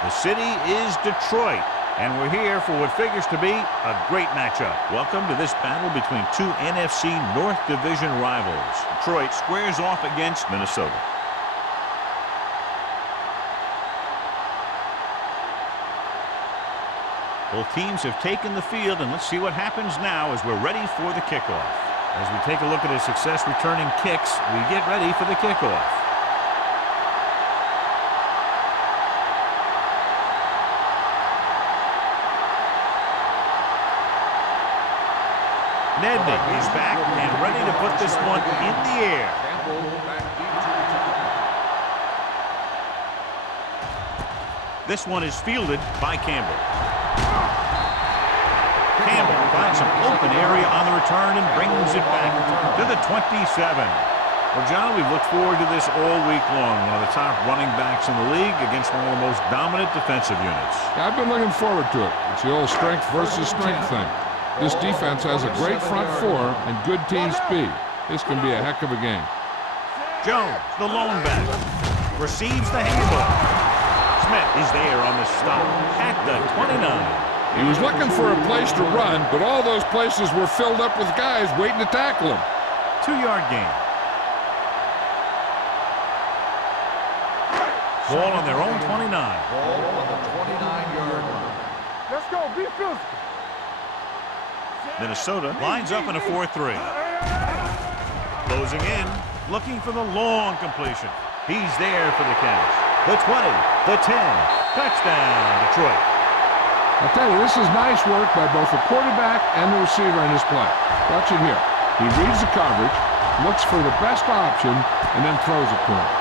The city is Detroit, and we're here for what figures to be a great matchup. Welcome to this battle between two NFC North Division rivals. Detroit squares off against Minnesota. Both teams have taken the field, and let's see what happens now as we're ready for the kickoff. As we take a look at his success returning kicks, we get ready for the kickoff. Nedney is back and ready to put this one in the air. This one is fielded by Campbell. Campbell finds some open area on the return and brings it back to the 27. Well, John, we've looked forward to this all week long. One of the top running backs in the league against one of the most dominant defensive units. Yeah, I've been looking forward to it. It's the old strength versus strength thing. This defense has a great front four and good team speed. This can be a heck of a game. Jones, the lone back, receives the handoff. Smith is there on the stop at the 29. He was looking for a place to run, but all those places were filled up with guys waiting to tackle him. 2-yard gain. Ball on their own 29. Ball on the 29-yard line. Let's go, be physical. Minnesota lines up in a 4-3. Closing in, looking for the long completion. He's there for the catch. The 20, the 10, touchdown, Detroit. I'll tell you, this is nice work by both the quarterback and the receiver in this play. Watch it here. He reads the coverage, looks for the best option, and then throws it to him.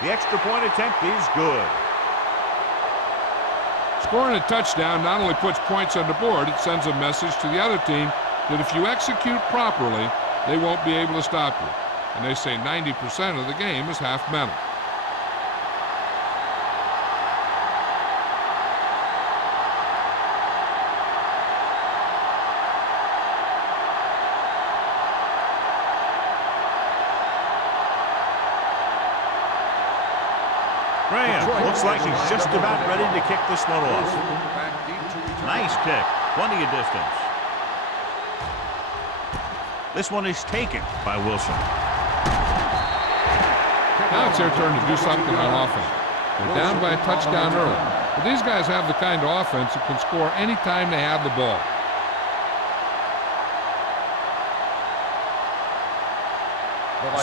The extra point attempt is good. Scoring a touchdown not only puts points on the board, it sends a message to the other team that if you execute properly, they won't be able to stop you. And they say 90% of the game is half mental. Graham looks like he's just about ready to kick this one off. Nice kick, plenty of distance. This one is taken by Wilson. Now it's their turn to do something on offense. They're down by a touchdown early. But these guys have the kind of offense that can score anytime they have the ball.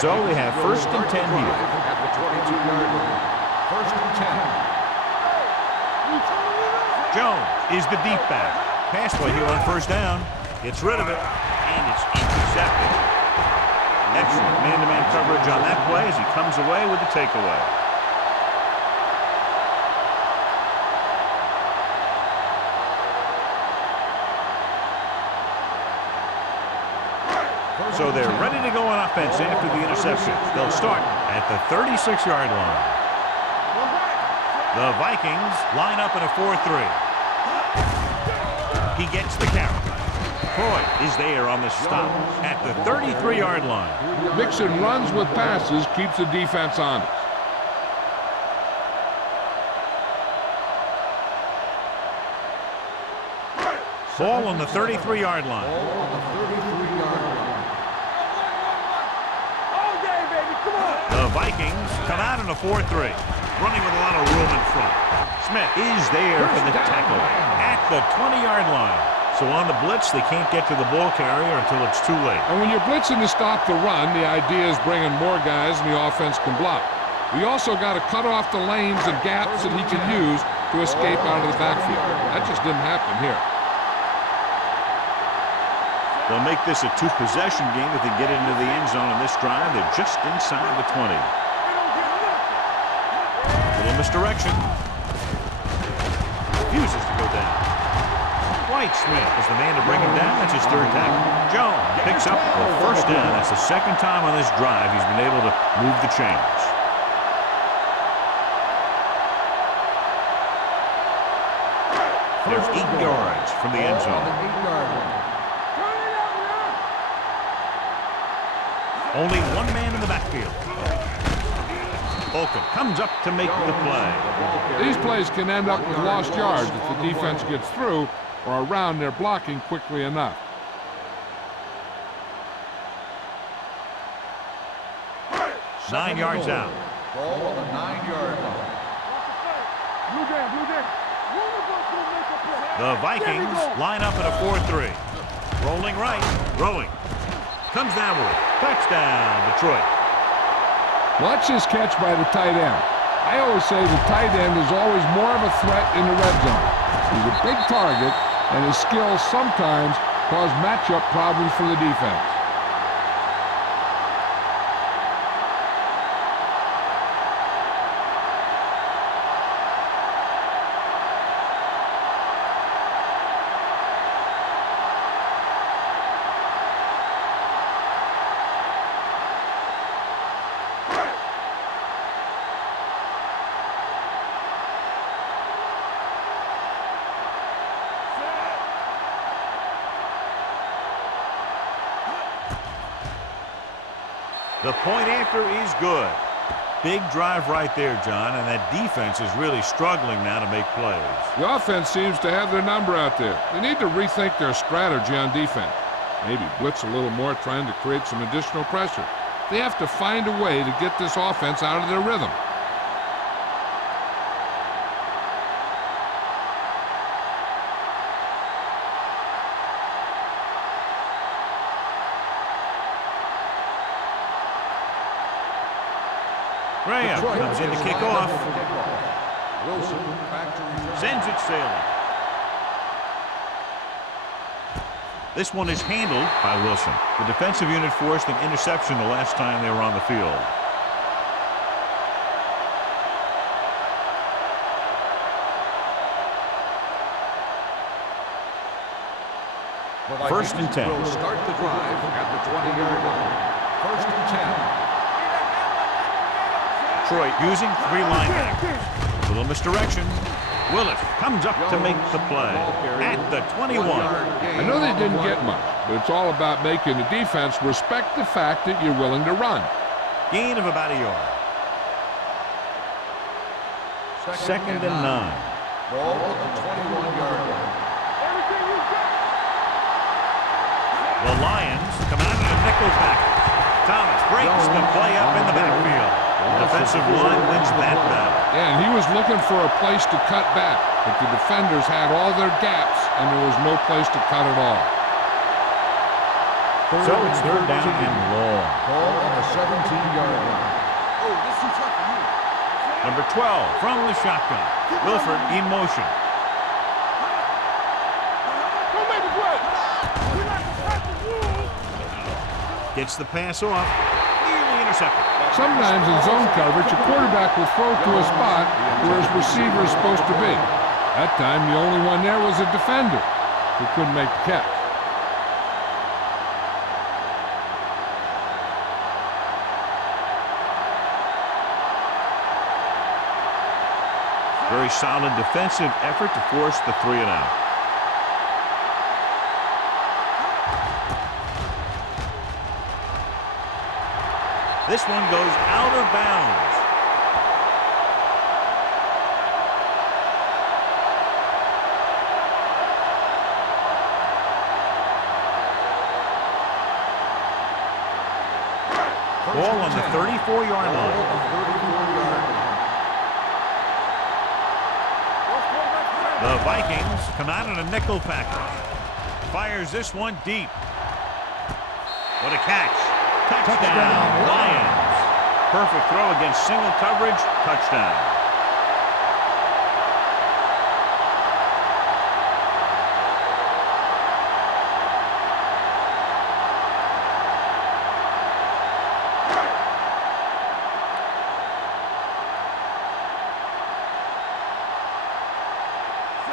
So we have 1st and 10 here. At the 22-yard line. 1st and 10. Jones is the deep back. Pass play here on 1st down. Gets rid of it, and it's intercepted. Excellent man-to-man coverage on that play as he comes away with the takeaway. So they're ready to go on offense after the interception. They'll start at the 36-yard line. The Vikings line up in a 4-3. He gets the carry. Croy is there on the stop at the 33-yard line. Mixing runs with passes keeps the defense honest. Ball on the 33-yard line. Ball on the 33-yard line. All day, baby, come on. The Vikings come out in a 4-3, running with a lot of room in front. Smith is there for the tackle at the 20-yard line. So on the blitz, they can't get to the ball carrier until it's too late. And when you're blitzing to stop the run, the idea is bringing more guys and the offense can block. We also got to cut off the lanes and gaps that he can use to escape out of the backfield. That just didn't happen here. They'll make this a two-possession game if they get into the end zone on this drive. They're just inside the 20. Little misdirection. Refuses to go down. Whitesmith is the man to bring him down. That's his third tackle. Jones picks up the first down. That's the second time on this drive he's been able to move the chains. There's 8 yards from the end zone. Only one man in the backfield. Holcomb comes up to make the play. These plays can end up with lost yards if the defense gets through or around their blocking quickly enough. Nine yards out. Ball on the 9-yard line. Blue jam, blue jam. The Vikings line up in a 4-3. Rolling right, throwing. Comes down with it. Touchdown, Detroit. Watch this catch by the tight end. I always say the tight end is always more of a threat in the red zone. He's a big target, and his skills sometimes cause matchup problems for the defense. The point after is good. Big drive right there, John, and that defense is really struggling now to make plays. The offense seems to have their number out there. They need to rethink their strategy on defense. Maybe blitz a little more, trying to create some additional pressure. They have to find a way to get this offense out of their rhythm. Graham comes in to kick off. Wilson back to return. Sends it sailing. This one is handled by Wilson. The defensive unit forced an interception the last time they were on the field. First and 10. Will start the drive at the 20-yard line. First and 10. Detroit using 3 linebackers. Little misdirection. Willis comes up to make the play at the 21. I know they didn't get much, but it's all about making the defense respect the fact that you're willing to run. Gain of about a yard. Second and 9. Ball on the 21-yard line. The Lions come out in a nickel package. Thomas breaks the play up in the backfield. The defensive line wins that battle. Yeah, and he was looking for a place to cut back, but the defenders had all their gaps, and there was no place to cut at all. So it's third down and long. Ball on the 17-yard line. Oh, this is tough for you. Number 12 from the shotgun. Wilford in motion. Don't make the play. We're not protecting you. Gets the pass off. Nearly intercepted. Sometimes in zone coverage, a quarterback will throw to a spot where his receiver is supposed to be. That time, the only one there was a defender who couldn't make the catch. Very solid defensive effort to force the 3 and out. This one goes out of bounds. Ball on the 34-yard line. The Vikings come out in a nickel package. Fires this one deep. What a catch. Touchdown, Lions. Perfect throw against single coverage. Touchdown.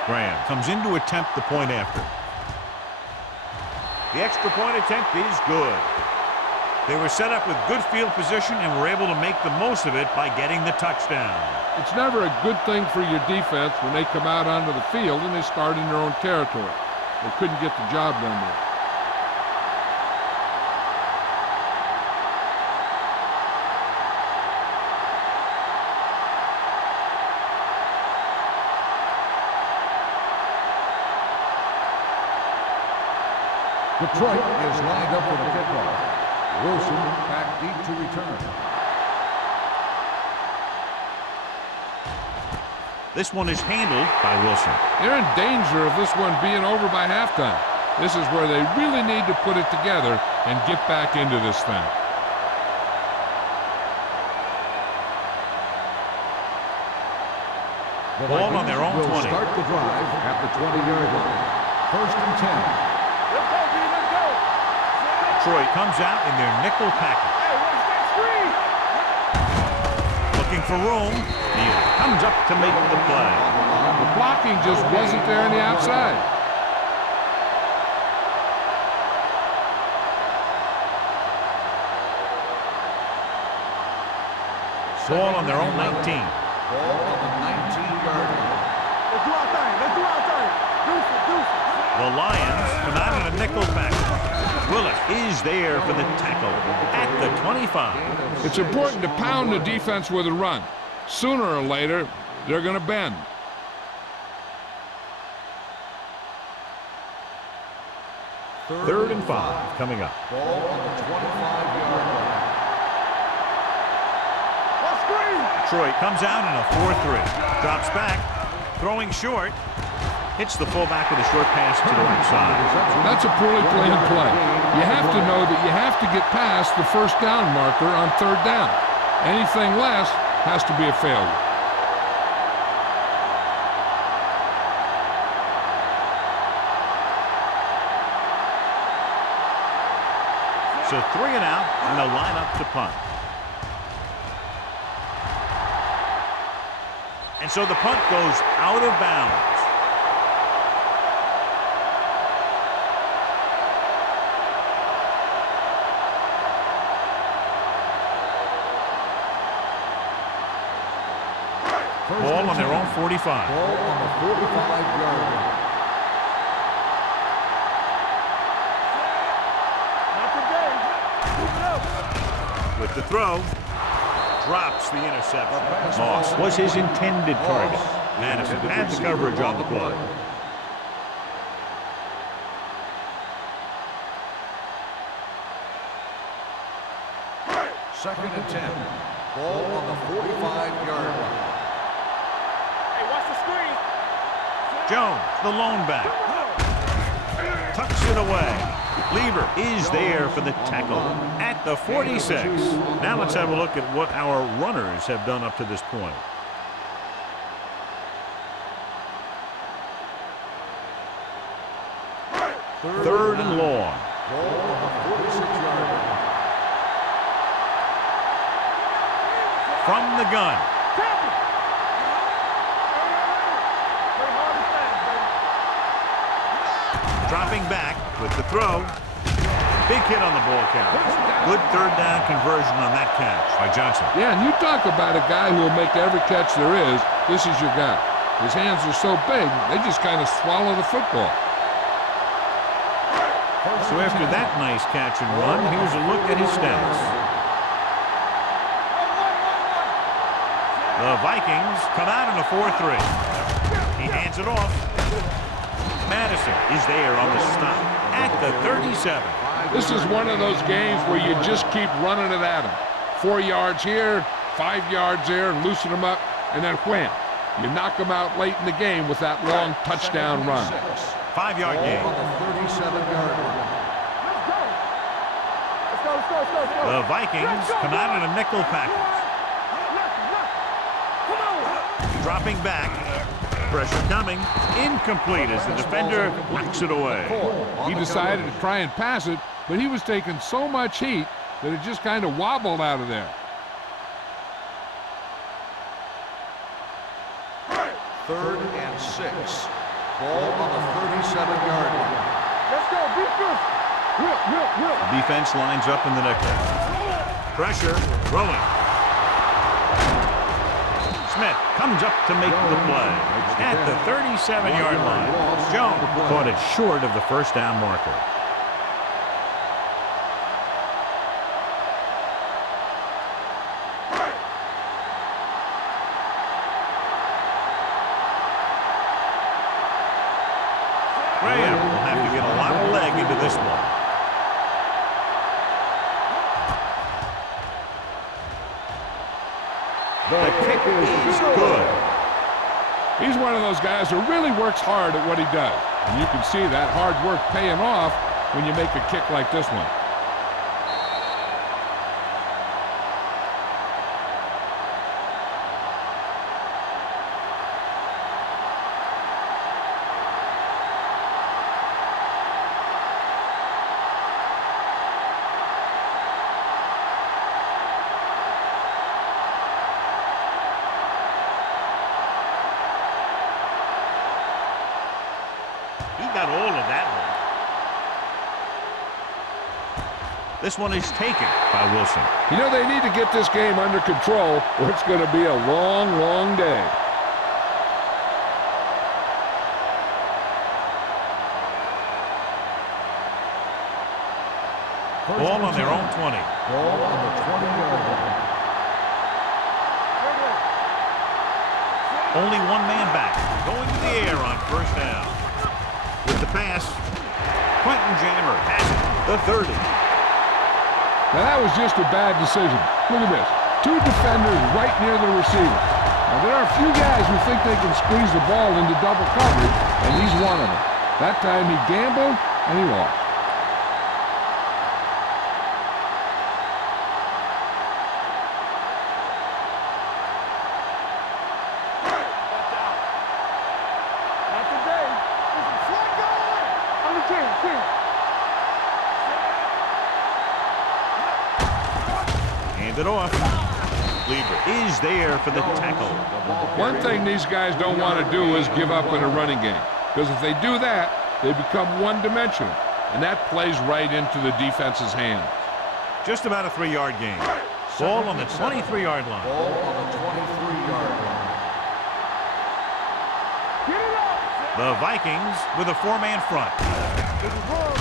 Graham comes in to attempt the point after. The extra point attempt is good. They were set up with good field position and were able to make the most of it by getting the touchdown. It's never a good thing for your defense when they come out onto the field and they start in their own territory. They couldn't get the job done there. Detroit is lined up for the kickoff. Wilson back deep to return. This one is handled by Wilson. They're in danger of this one being over by halftime. This is where they really need to put it together and get back into this thing. The Ball on Vikings their own will 20. start the drive at the 20-yard line. 1st and 10. Let's go, B, let's go. Detroit comes out in their nickel package. Hey, watch that screen. Looking for room. Neal comes up to make the play. The blocking just wasn't there on the outside. Ball on their own 19. Ball on the 19-yard line. Let's do our thing. Let's do our thing. Deuce it, deuce it. The Lions come out in a nickel package. Willis is there for the tackle at the 25. It's important to pound the defense with a run. Sooner or later, they're going to bend. Third and 5 coming up. Ball on the 25-yard line. What screen? Detroit comes out in a 4-3. Drops back. Throwing short. Hits the fullback with a short pass to the right side. That's a poorly planned play. You have to know that you have to get past the first down marker on 3rd down. Anything less has to be a failure. So 3 and out, and they'll line up to punt. And so the punt goes out of bounds. Ball on their own 45. Ball on the 45-yard line. Not today. Keep it up. With the throw, drops the interception. Moss was his intended target. Madison had the coverage on the play. Second and 10. Ball on the 45-yard line. Hey, watch the screen. Jones, the lone back, tucks it away. Lieber is there for the tackle at the 46. Now let's have a look at what our runners have done up to this point. Third and long. Ball on the 46-yard line. From the gun. Tap it. Play hard and fast, baby. Dropping back with the throw. Big hit on the ball carrier. Good 3rd down conversion on that catch by Johnson. Yeah, and you talk about a guy who will make every catch there is. This is your guy. His hands are so big, they just kind of swallow the football. So after that nice catch and run, here's a look at his stats. The Vikings come out in a 4-3. He hands it off. Madison is there on the stop at the 37. This is one of those games where you just keep running it at him. 4 yards here, 5 yards there, and loosen them up, and then wham. You knock them out late in the game with that long touchdown run. 5-yard gain. Ball on the 37-yard line. Let's go, let's go, let's go, let's go. The Vikings come out in a nickel package. Dropping back. Pressure coming. Incomplete as the defender knocks it away. He decided to try and pass it, but he was taking so much heat that it just kind of wobbled out of there. 3rd and 6. Ball on the 37-yard line. Let's go. Beat this. Whip. The defense lines up in the nickel. Pressure, throwing. Smith comes up to make the play at the 37-yard line. Jones caught it short of the first down marker. Graham will have to get a lot of leg into this one. The kick is good. He's one of those guys who really works hard at what he does. And you can see that hard work paying off when you make a kick like this one. Got all of that one. This one is taken by Wilson. You know, they need to get this game under control or it's going to be a long, long day. Ball on their own 20. Ball on the 20-yard line. Only one man back. Going to the air on first down. With the pass, Quentin Jammer has it, the 30. Now, that was just a bad decision. Look at this. Two defenders right near the receiver. Now, there are a few guys who think they can squeeze the ball into double coverage, and he's one of them. That time he gambled, and he lost. Hand it off. Lieber is there for the tackle. One thing these guys don't want to do is give up in a running game. Because if they do that, they become one-dimensional. And that plays right into the defense's hands. Just about a 3-yard gain. Ball on the 23-yard line. Ball on the 23-yard line. The Vikings with a 4-man front.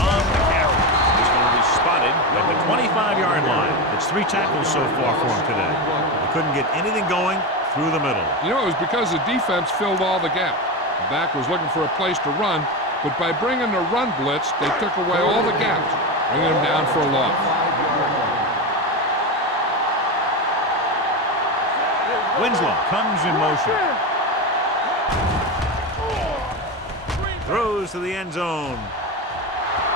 On the carry. He's going to be spotted at the 25-yard line. It's 3 tackles so far for him today. They couldn't get anything going through the middle. You know, it was because the defense filled all the gaps. The back was looking for a place to run, but by bringing the run blitz, they took away all the gaps, bringing them down for a loss. Winslow comes in motion. Throws to the end zone.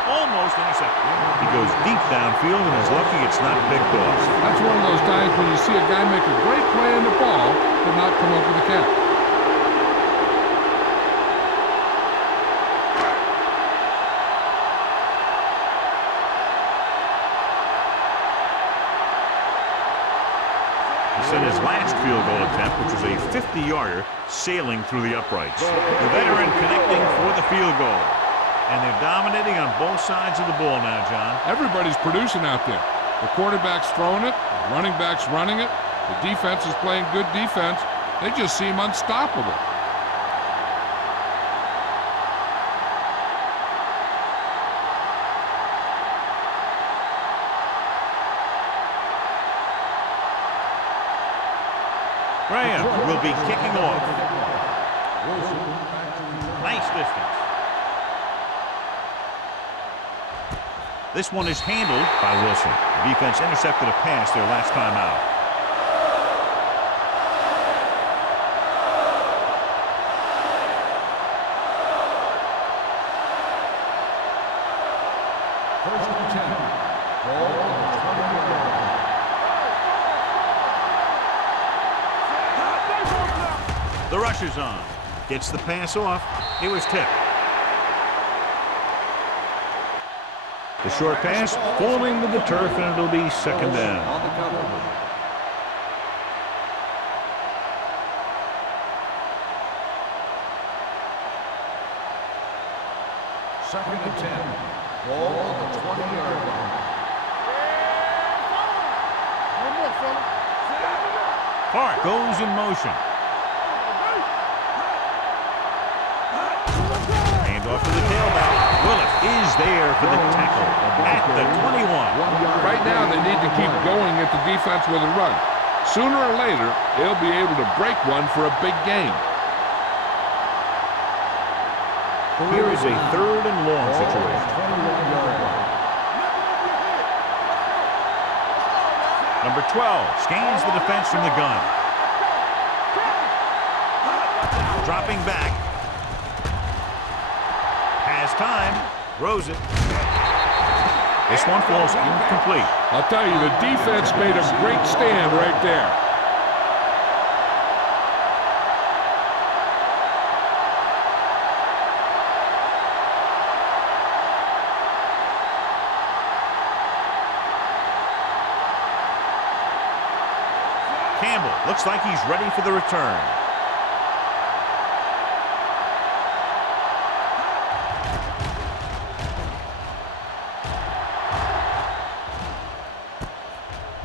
Almost intercepted. He goes deep downfield and is lucky it's not picked off. That's one of those times when you see a guy make a great play on the ball but not come up with a catch. He sent his last field goal attempt, which was a 50-yarder, sailing through the uprights. The veteran connecting for the field goal. And they're dominating on both sides of the ball now, John. Everybody's producing out there. The quarterback's throwing it, the running back's running it, the defense is playing good defense. They just seem unstoppable. Graham will be kicking off. Nice distance. This one is handled by Wilson. The defense intercepted a pass their last time out. First and 10. Ball on the 20-yard line. The rush is on. Gets the pass off. It was tipped. The short pass falling to the turf, and it'll be second down. On the cover. Second and 10. Ball on the 20-yard line. One more, fella. Clark goes in motion. Hand off to the tailback. Willis is there for the tackle at the 21. Right now, they need to keep going at the defense with a run. Sooner or later, they'll be able to break one for a big gain. Here is a 3rd and long situation. 21-yard line. Number 12 scans the defense from the gun. Dropping back. Has time. Throws it. This one falls incomplete. I'll tell you, the defense made a great stand right there. Campbell looks like he's ready for the return.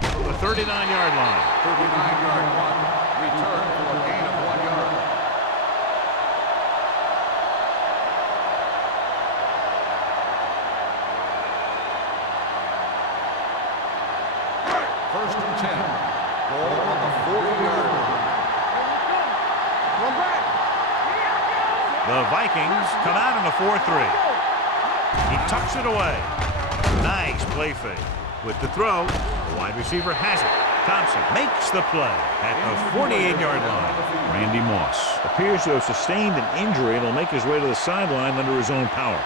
The 39-yard line. 39-yard run. Return for a gain of 1 yard. First and 10. Ball on the 40-yard line. Run back. The Vikings come out in a 4-3. He tucks it away. Nice play fake. With the throw, the wide receiver has it. Thompson makes the play at the 48-yard line. Randy Moss appears to have sustained an injury and will make his way to the sideline under his own power.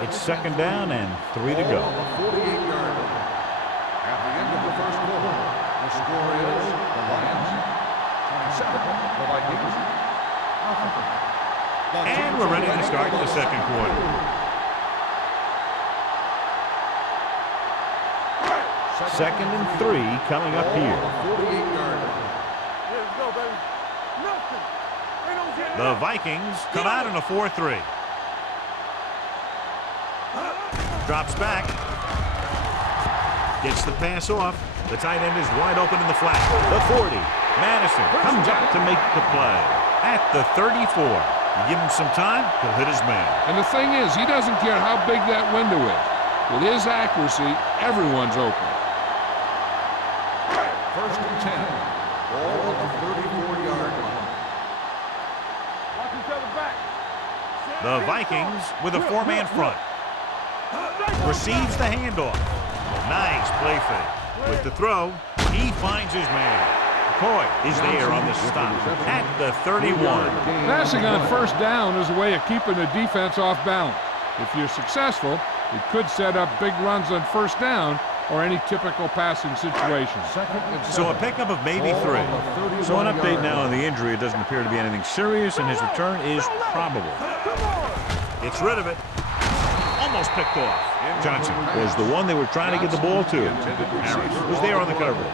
It's 2nd down and 3 to go. Ball on the 48-yard line. At the end of the first quarter, the score is the Lions 27, the Vikings nothing. And we're ready to start the second quarter. Second and 3 coming up here. 48-yard line. Let's go, baby. Nothing. Ain't no getting The out. Vikings come out in a 4-3. Drops back. Gets the pass off. The tight end is wide open in the flat. The 40. Madison comes up to make the play at the 34. You give him some time, he'll hit his man. And the thing is, he doesn't care how big that window is. With his accuracy, everyone's open. First and 10. Ball on the 34-yard line. Watch each other back. The Vikings with a 4-man front. Receives the handoff. Nice play fake. With the throw, he finds his man. McCoy is there on the stop at the 31. Passing on first down is a way of keeping the defense off balance. If you're successful, it could set up big runs on first down or any typical passing situation. So a pickup of maybe 3. So an update now on the injury. It doesn't appear to be anything serious, and his return is probable. Gets rid of it. Almost picked off. Johnson was the one they were trying to get the ball to. Harris was there on the coverage.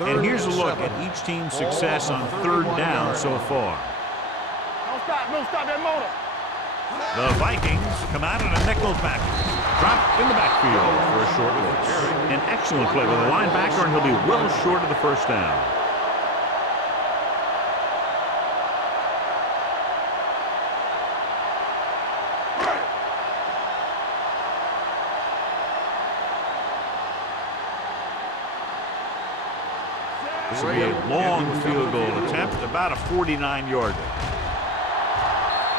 And here's a look at each team's success on 3rd down so far. Don't stop that motor. The Vikings come out in a nickel package. Dropped in the backfield for a short loss. An excellent play with a linebacker, and he'll be well short of the first down. This will be a long field goal attempt, about a 49-yarder.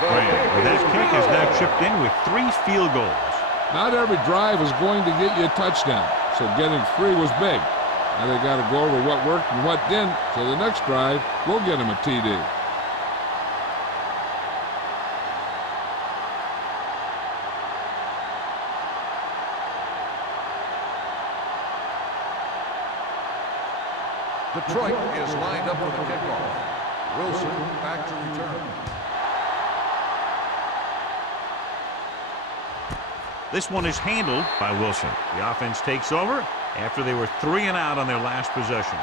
Well, that kick is now chipped in with 3 field goals. Not every drive is going to get you a touchdown, so getting 3 was big. Now they got to go over what worked and what didn't, so the next drive will get them a TD. Detroit is lined up for the kickoff. Wilson back to return. This one is handled by Wilson. The offense takes over after they were 3 and out on their last possession.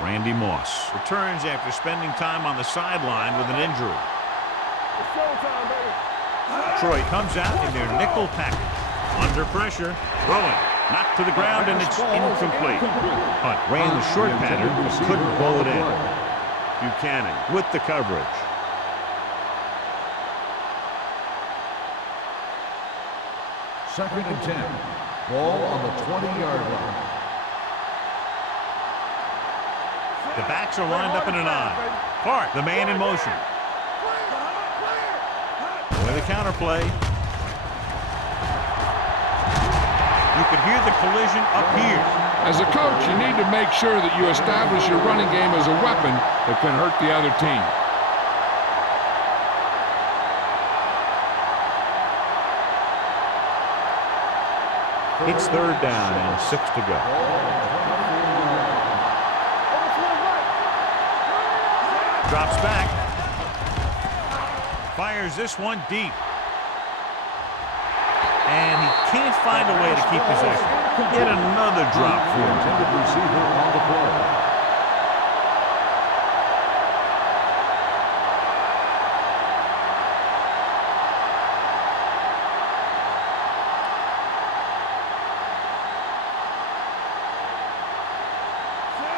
Randy Moss returns after spending time on the sideline with an injury. It's showtime, baby. Detroit comes out in their nickel package. Under pressure, throwing. Knocked to the ground, and it's incomplete. Hunt ran the short pattern, but couldn't bowl it in. Buchanan with the coverage. Second and 10. Ball on the 20-yard line. The backs are lined up in an I. Clark, the man in motion. With a counterplay. You could hear the collision up here. As a coach, you need to make sure that you establish your running game as a weapon that can hurt the other team. It's 3rd down and 6 to go. Drops back. Fires this one deep. And he can't find a way to keep possession. Yet another drop for him. Intended receiver on the play.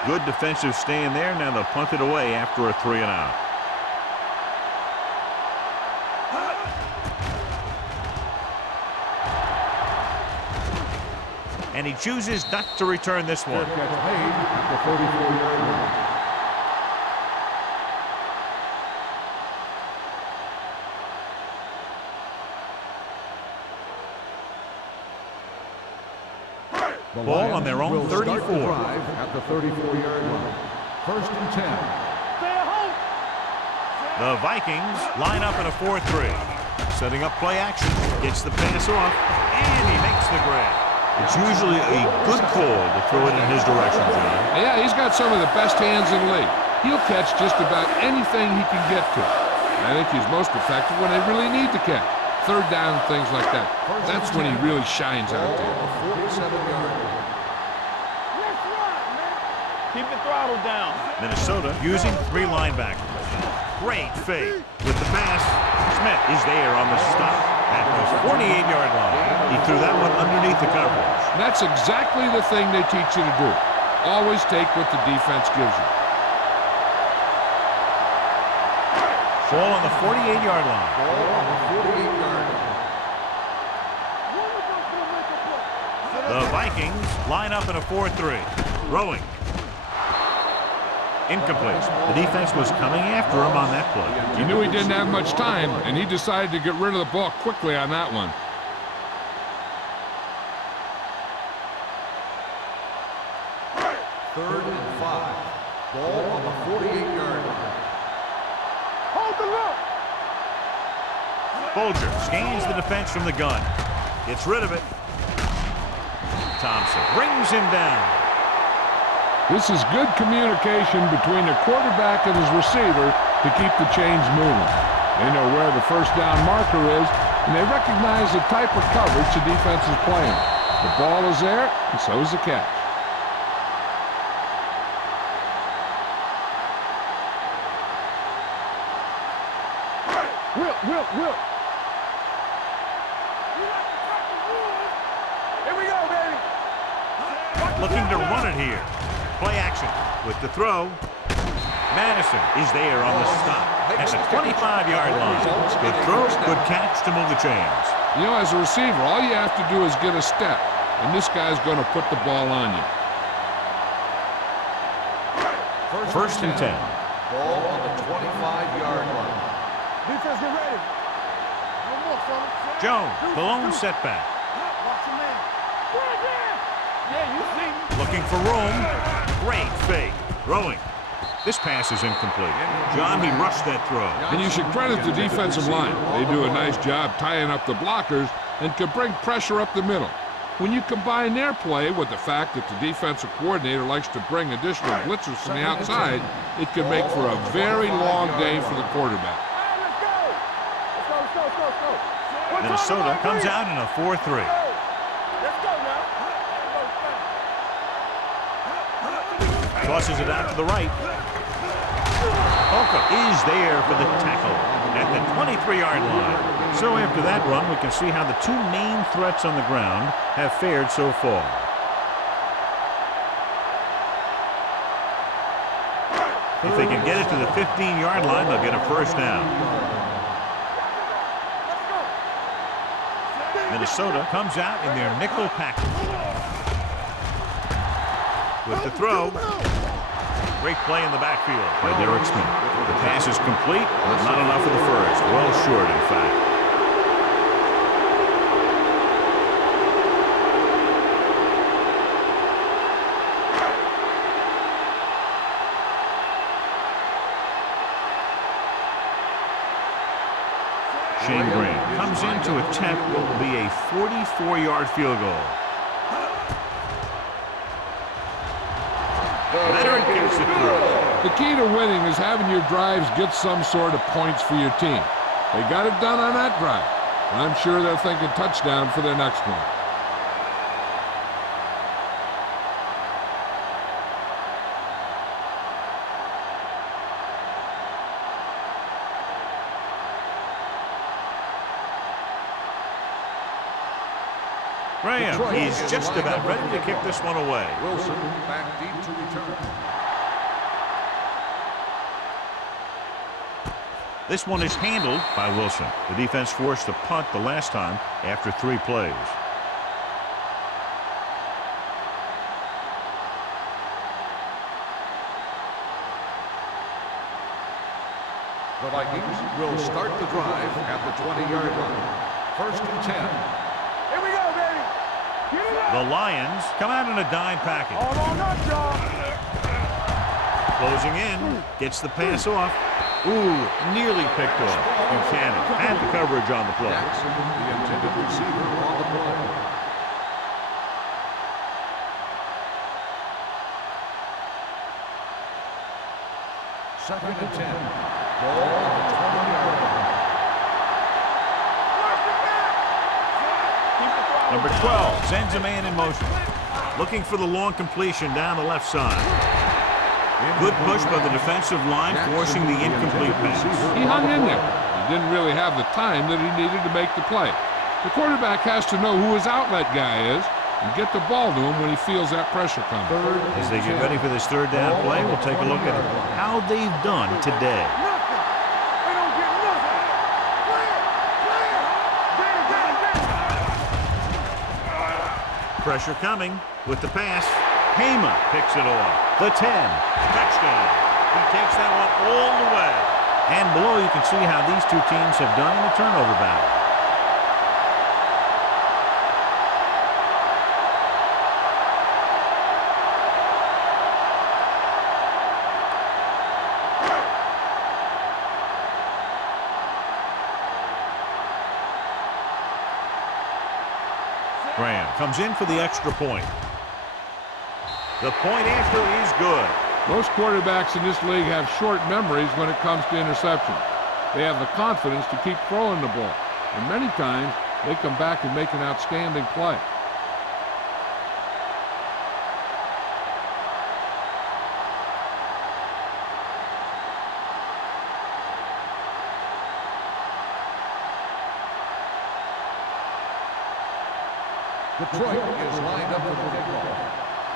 Good defensive stand there. Now they'll punt it away after a 3 and out. And he chooses not to return this one. Catch made at the 34-yard line. The Ball on their own will start 34. the drive at the 34-yard line. 1st and 10. Stay at home. The Vikings line up in a 4-3. Setting up play action. Gets the pass off, and he makes the grab. It's usually a good call to throw it in his direction, John. Yeah, he's got some of the best hands in the league. He'll catch just about anything he can get to. I think he's most effective when they really need to catch. 3rd down, things like that. That's when he really shines out there. 47-yard line. Let's ride, man. Keep the throttle down. Minnesota using 3 linebackers. Great fake with the pass. Smith is there on the stop at the 48-yard line. He threw that one underneath the coverage. And that's exactly the thing they teach you to do. Always take what the defense gives you. Ball on the 48-yard line. Ball on the 48-yard line. The Vikings line up in a 4-3. Throwing. Incomplete. The defense was coming after him on that play. He knew he didn't have much time, and he decided to get rid of the ball quickly on that one. Third and 5. Ball on the 48-yard line. Hold the look. Folger scans the defense from the gun. Gets rid of it. Thompson brings him down. This is good communication between the quarterback and his receiver to keep the chains moving. They know where the 1st down marker is, and they recognize the type of coverage the defense is playing. The ball is there, and so is the catch. Will. Here we go, baby. Looking to run it here. Play action with the throw. Madison is there on the stop at the 25-yard line. Good throw, good catch to move the chains. You know, as a receiver, all you have to do is get a step, and this guy's going to put the ball on you. 1st and 10. Ball on the 25-yard line. Defense, get ready. No more, son. Jones, the lone setback. Watch your man. Right there. Yeah, you see me. Looking for room. Great fake. Throwing. This pass is incomplete. John, he rushed that throw. And you should credit the defensive line. They do a nice job tying up the blockers and can bring pressure up the middle. When you combine their play with the fact that the defensive coordinator likes to bring additional blitzers from the outside, it can make for a very long day for the quarterback. Minnesota comes out in a 4-3. Tosses it out to the right. Polka is there for the tackle at the 23-yard line. So after that run, we can see how the two main threats on the ground have fared so far. If they can get it to the 15-yard line, they'll get a first down. Minnesota comes out in their nickel package. With the throw. Great play in the backfield by Derek Smith. The pass is complete, but not enough for the first. Well short, in fact. Shane Graham comes in to attempt what will be a 44-yard field goal. Leonard gets it through. The key to winning is having your drives get some sort of points for your team. They got it done on that drive, and I'm sure they're thinking touchdown for their next one. Graham is just about ready to kick this one away. Wilson back deep to return. This one is handled by Wilson. The defense forced a punt the last time after 3 plays. The Vikings will start the drive at the 20-yard line. 1st and 10. Here we go, baby. Get it up. The Lions come out in a dime package. Hold on up, y'all. Closing in, gets the pass off. Ooh, nearly picked off. Buchanan had the coverage on the play. Jackson, the intended receiver on the play. Second and 10. Ball on the 20-yard line. Number 12 sends a man in motion. Looking for the long completion down the left side. Good push by the defensive line, forcing the incomplete pass. He hung in there. He didn't really have the time that he needed to make the play. The quarterback has to know who his outlet guy is and get the ball to him when he feels that pressure coming. As they get ready for this 3rd down play, we'll take a look at how they've done today. Nothing. They don't get nothing. Pressure coming with the pass. Hema picks it off. The 10. Touchdown. He takes that one all the way. And below you can see how these two teams have done in the turnover battle. Graham comes in for the extra point. The point after is good. Most quarterbacks in this league have short memories when it comes to interception. They have the confidence to keep throwing the ball, and many times they come back and make an outstanding play. Detroit is lined up for the kickoff.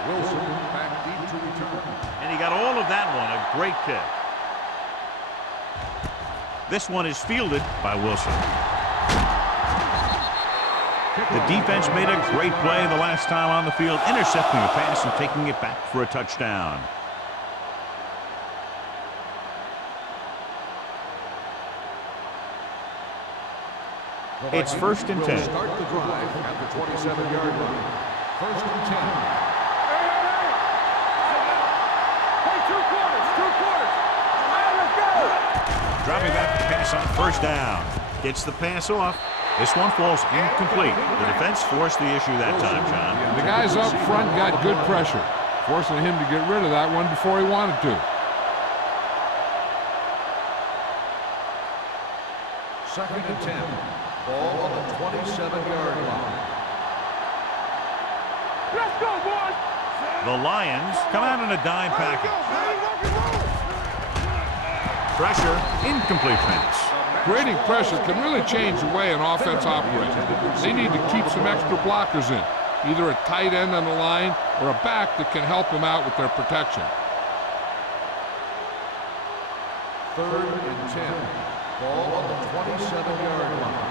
Wilson back deep to return. And he got all of that one, a great kick. This one is fielded by Wilson. The defense made a great play the last time on the field, intercepting a pass and taking it back for a touchdown. It's 1st and 10. Start the drive at the 27-yard line. 1st and 10. Hey, 2 quarters. All right, let's go. Dropping back to pass on 1st down. Gets the pass off. This one falls incomplete. The defense forced the issue that time, John. The guys up front got good pressure, forcing him to get rid of that one before he wanted to. Second and 10. Ball on the 27-yard line. Let's go, boys. The Lions come out in a dime package. Pressure, incomplete pass. Creating pressure can really change the way an offense operates. They need to keep some extra blockers in, either a tight end on the line or a back that can help them out with their protection. Third and 10. Ball on the 27-yard line.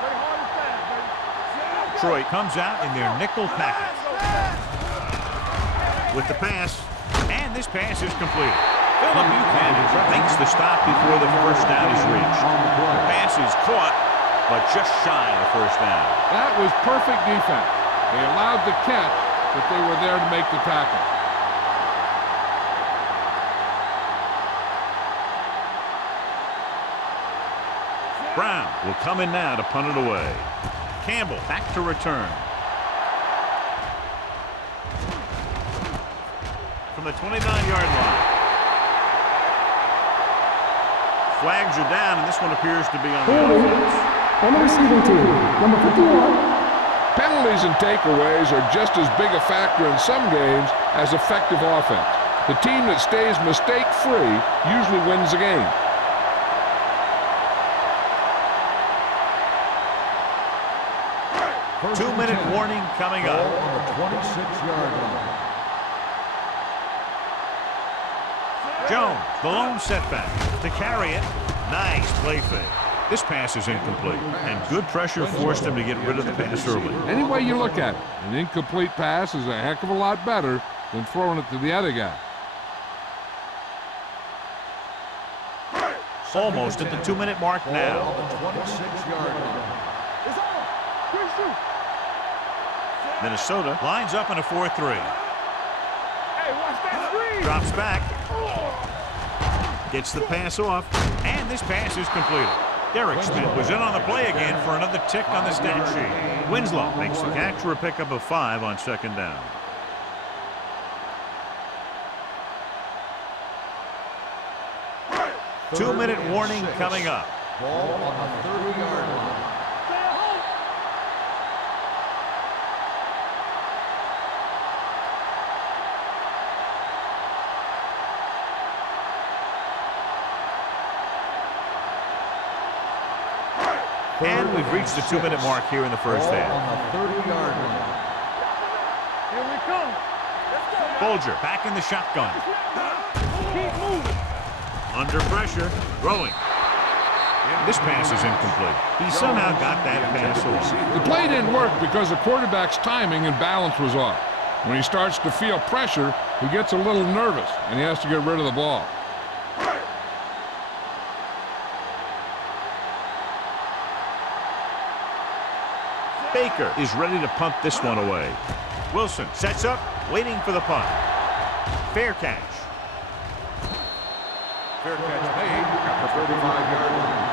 Play hard and fast, baby. Detroit comes out in their nickel package. With the pass, and this pass is completed. Phillip Buchanan makes the stop before the first down is reached. The pass is caught, but just shy of the first down. That was perfect defense. They allowed the catch, but they were there to make the tackle. Brown will come in now to punt it away. Campbell back to return. From the 29-yard line. Flags are down, and this one appears to be on the offense. On the receiving team, number 51. Penalties and takeaways are just as big a factor in some games as effective offense. The team that stays mistake-free usually wins the game. Two-minute warning coming up. Ball on the 26-yard line. Jones, the lone setback. To carry it, nice play fake. This pass is incomplete, and good pressure forced him to get rid of the pass early. Any way you look at it, an incomplete pass is a heck of a lot better than throwing it to the other guy. Almost at the 2-minute mark Ball now. on the 26-yard line. It's on. Good shoot. Minnesota lines up in a 4-3. Hey, watch that screen. Drops back. Gets the pass off, and this pass is completed. Derek Smith was in on the play again for another tick on the stat sheet. Winslow makes the catch for a pickup of 5 on second down. Two-minute warning coming up. Ball on the 30-yard line. And we've reached the 2-minute mark here in the first Ball half. on the 30-yard line. Here we come. Let's go. Folger back in the shotgun. Keep moving. Under pressure, throwing. This pass is incomplete. He somehow got that pass off. The play didn't work because the quarterback's timing and balance was off. When he starts to feel pressure, he gets a little nervous, and he has to get rid of the ball. Baker is ready to punt this one away. Wilson sets up, waiting for the punt. Fair catch. Fair catch made at the 35-yard line.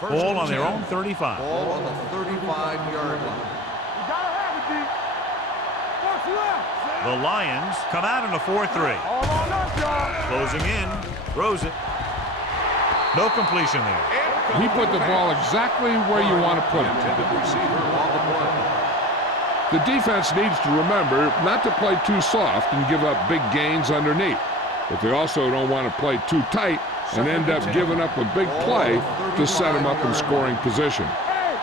Ball on their own 35. Ball on the 35-yard line. You gotta have it, D. What's left? The Lions come out in a 4-3. All on us, y'all. Closing in, throws it. No completion there. He put the ball exactly where you want to put it. Intended receiver on the play. The defense needs to remember not to play too soft and give up big gains underneath. But they also don't want to play too tight and end up giving up a big play to set them up in scoring position. Hey,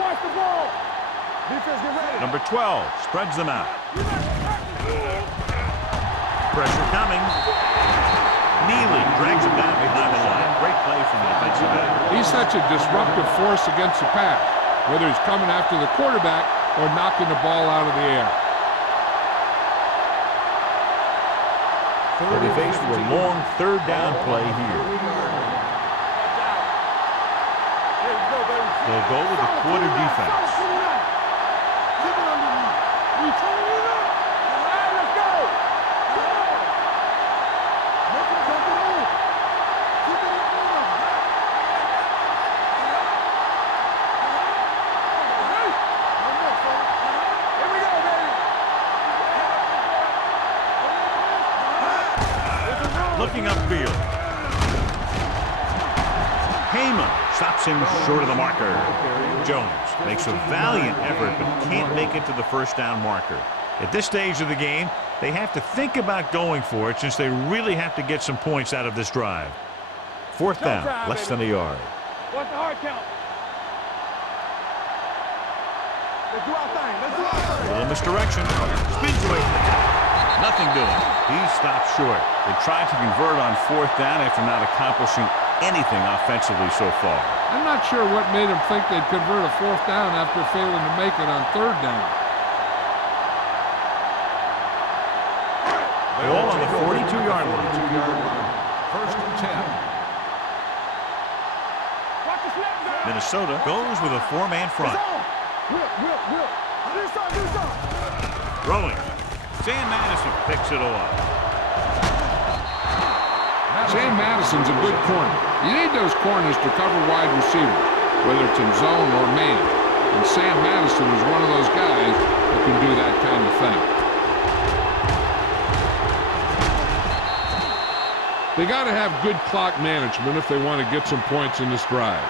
watch the ball. Defense, get ready. Number 12 spreads them out. Pressure coming. Neely drags him down behind the line. Great play from the defensive end. He's such a disruptive force against the pass, whether he's coming after the quarterback or knocking the ball out of the air. They'll be faced with a long third down play here. They'll go with the quarter defense. Kama stops him short of the marker. Jones makes a valiant effort but can't make it to the first down marker. At this stage of the game, they have to think about going for it since they really have to get some points out of this drive. Fourth down, less than a yard. What's the hard count? Let's do our thing. Let's do our thing. A little misdirection. Spins away. Nothing doing. He stopped short. They tried to convert on fourth down after not accomplishing anything offensively so far. I'm not sure what made them think they'd convert a fourth down after failing to make it on third down. Ball on the 42-yard line. First and 10. Watch the snap down. Minnesota goes with a four-man front. Whip. Do something. Throwing. Sam Madison picks it off. Sam Madison's a good corner. You need those corners to cover wide receivers, whether it's in zone or man. And Sam Madison is one of those guys that can do that kind of thing. They got to have good clock management if they want to get some points in this drive.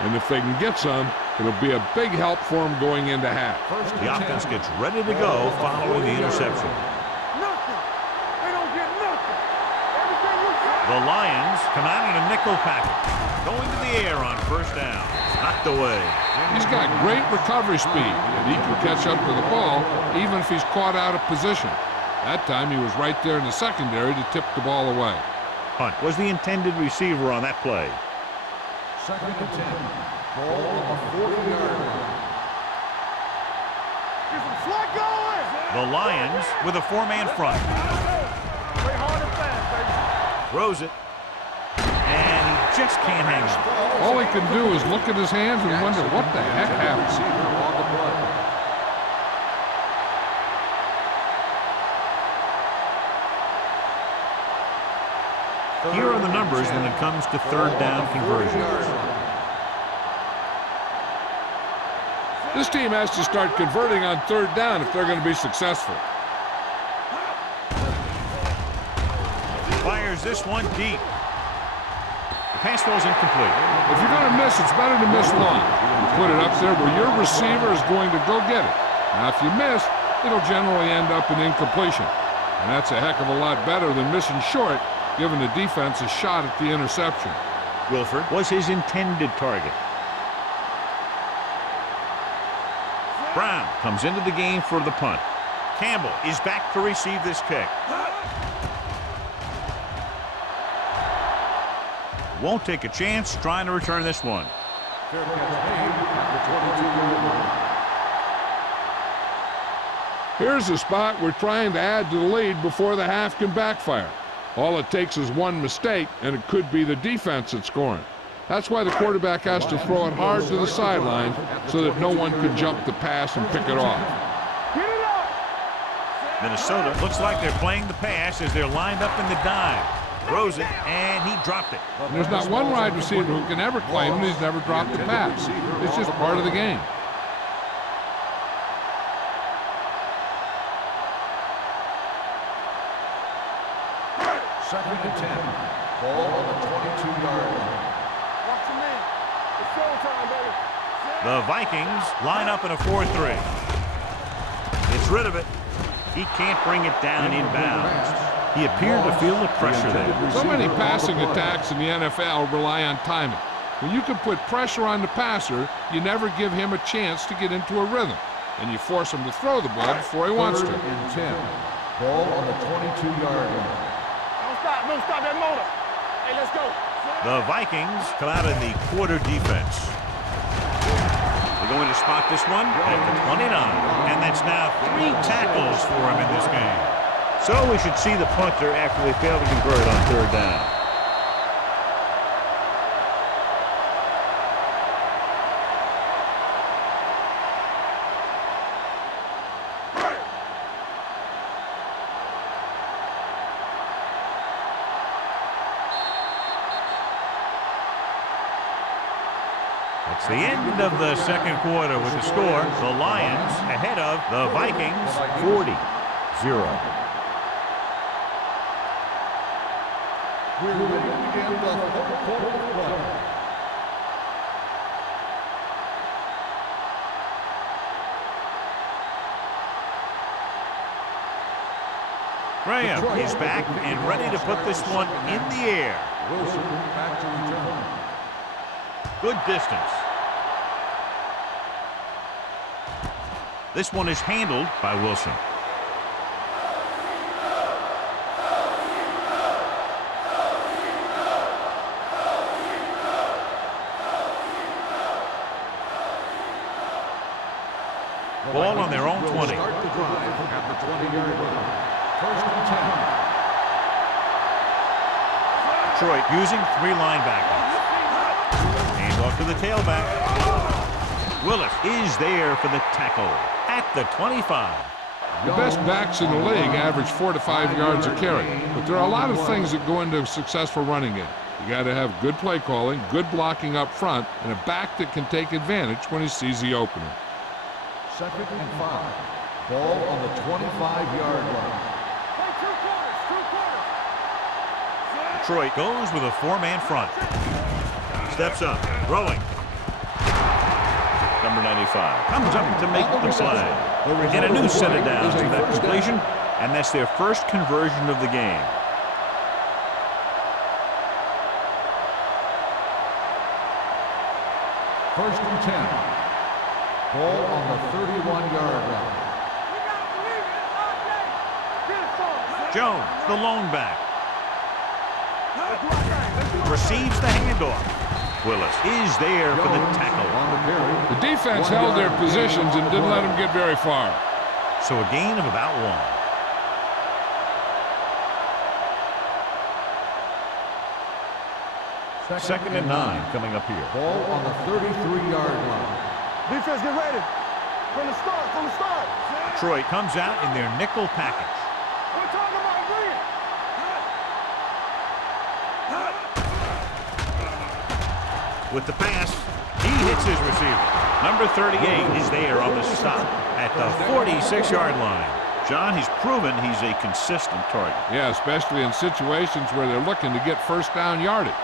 And if they can get some, it'll be a big help for them going into half. The offense gets ready to go following the interception. Nothing. They don't get nothing. Everything we got. The Lions come out in a nickel package. Going to the air on first down. Knocked away. He's got great recovery speed, and he can catch up to the ball even if he's caught out of position. That time he was right there in the secondary to tip the ball away. Hunt was the intended receiver on that play. Second and 10. Ball on the 40-yard line. Get some slack going. The Lions with a four-man front. Play hard and fast, baby. Throws it. And he just can't hang on. All he can do is look at his hands and wonder what the heck happened. On the play. Here are the numbers when it comes to third down conversions. This team has to start converting on third down if they're going to be successful. Fires this one deep. The pass ball's incomplete. If you're going to miss, it's better to miss long. You put it up there where your receiver is going to go get it. Now, if you miss, it'll generally end up in incompletion. And that's a heck of a lot better than missing short, giving the defense a shot at the interception. Wilford was his intended target. Brown comes into the game for the punt. Campbell is back to receive this kick. Won't take a chance trying to return this one. Fair catch made at the 22-yard line. Here's a spot we're trying to add to the lead before the half can backfire. All it takes is one mistake, and it could be the defense that's scoring. That's why the quarterback has to throw it hard to the sideline so that no one can jump the pass and pick it off. Get it up. Minnesota looks like they're playing the pass as they're lined up in the dive. Throws it, and he dropped it. And there's not one wide receiver who can ever claim that he's never dropped the pass. It's just part of the game. Second and 10. Ball on the 22-yard line. Watch your man. It's showtime, baby. The Vikings line up in a 4-3. It's rid of it. He can't bring it down inbounds. He appeared to feel the pressure there. So many passing attacks in the NFL rely on timing. When you can put pressure on the passer, you never give him a chance to get into a rhythm, and you force him to throw the ball before he wants to. Third and 10. Ball on the 22-yard line. Don't stop that motor. Hey, let's go. The Vikings come out in the quarter defense. They're going to spot this one at the 29. And that's now 3 tackles for him in this game. So we should see the punter after they fail to convert on third down. It's the end of the second quarter with the score. The Lions ahead of the Vikings 40-0. We're ready to begin the fourth quarter of play. Graham is back and ready to put this one in the air. Wilson back to return. Good distance. This one is handled by Wilson. Ball on their own 20. Start the drive at the 20-yard line. First and 10. Detroit using 3 linebackers. Hand off to the tailback. Willis is there for the tackle at the 25. The best backs in the league average 4 to 5 yards a carry, but there are a lot of things that go into a successful running game. You got to have good play calling, good blocking up front, and a back that can take advantage when he sees the opening. Second and 5. Ball on the 25-yard line. Play 2 quarters, 2 quarters. Detroit goes with a 4-man front. Steps up, throwing. Number 95 comes up to make the play. And a new set of downs to that completion, and that's their first conversion of the game. First and 10. Ball on the 31-yard line. We gotta believe it. It's our day. Get it for us. Jones, the lone back, Let's do our thing. Let's do our receives the handoff. Willis is there for the tackle. On the carry. The defense held their positions and didn't let them get very far. So a gain of about 1. Second and 9 coming up here. Ball on the 33-yard line. Defense, get ready. From the start, from the start. Detroit comes out in their nickel package. We're talking about agreeing. With the pass, he hits his receiver. Number 38 is there on the stop at the 46-yard line. John, he's proven he's a consistent target. Yeah, especially in situations where they're looking to get first down yardage.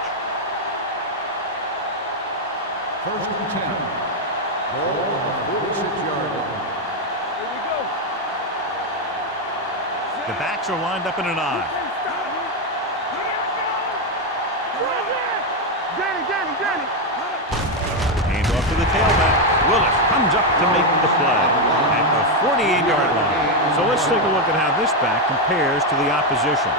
First and 10. Ball on the 46-yard line. Here we go. The backs are lined up in an I. Danny. Hand off to the tailback. Willis comes up to make the play at the 48-yard line. So let's take a look at how this back compares to the opposition.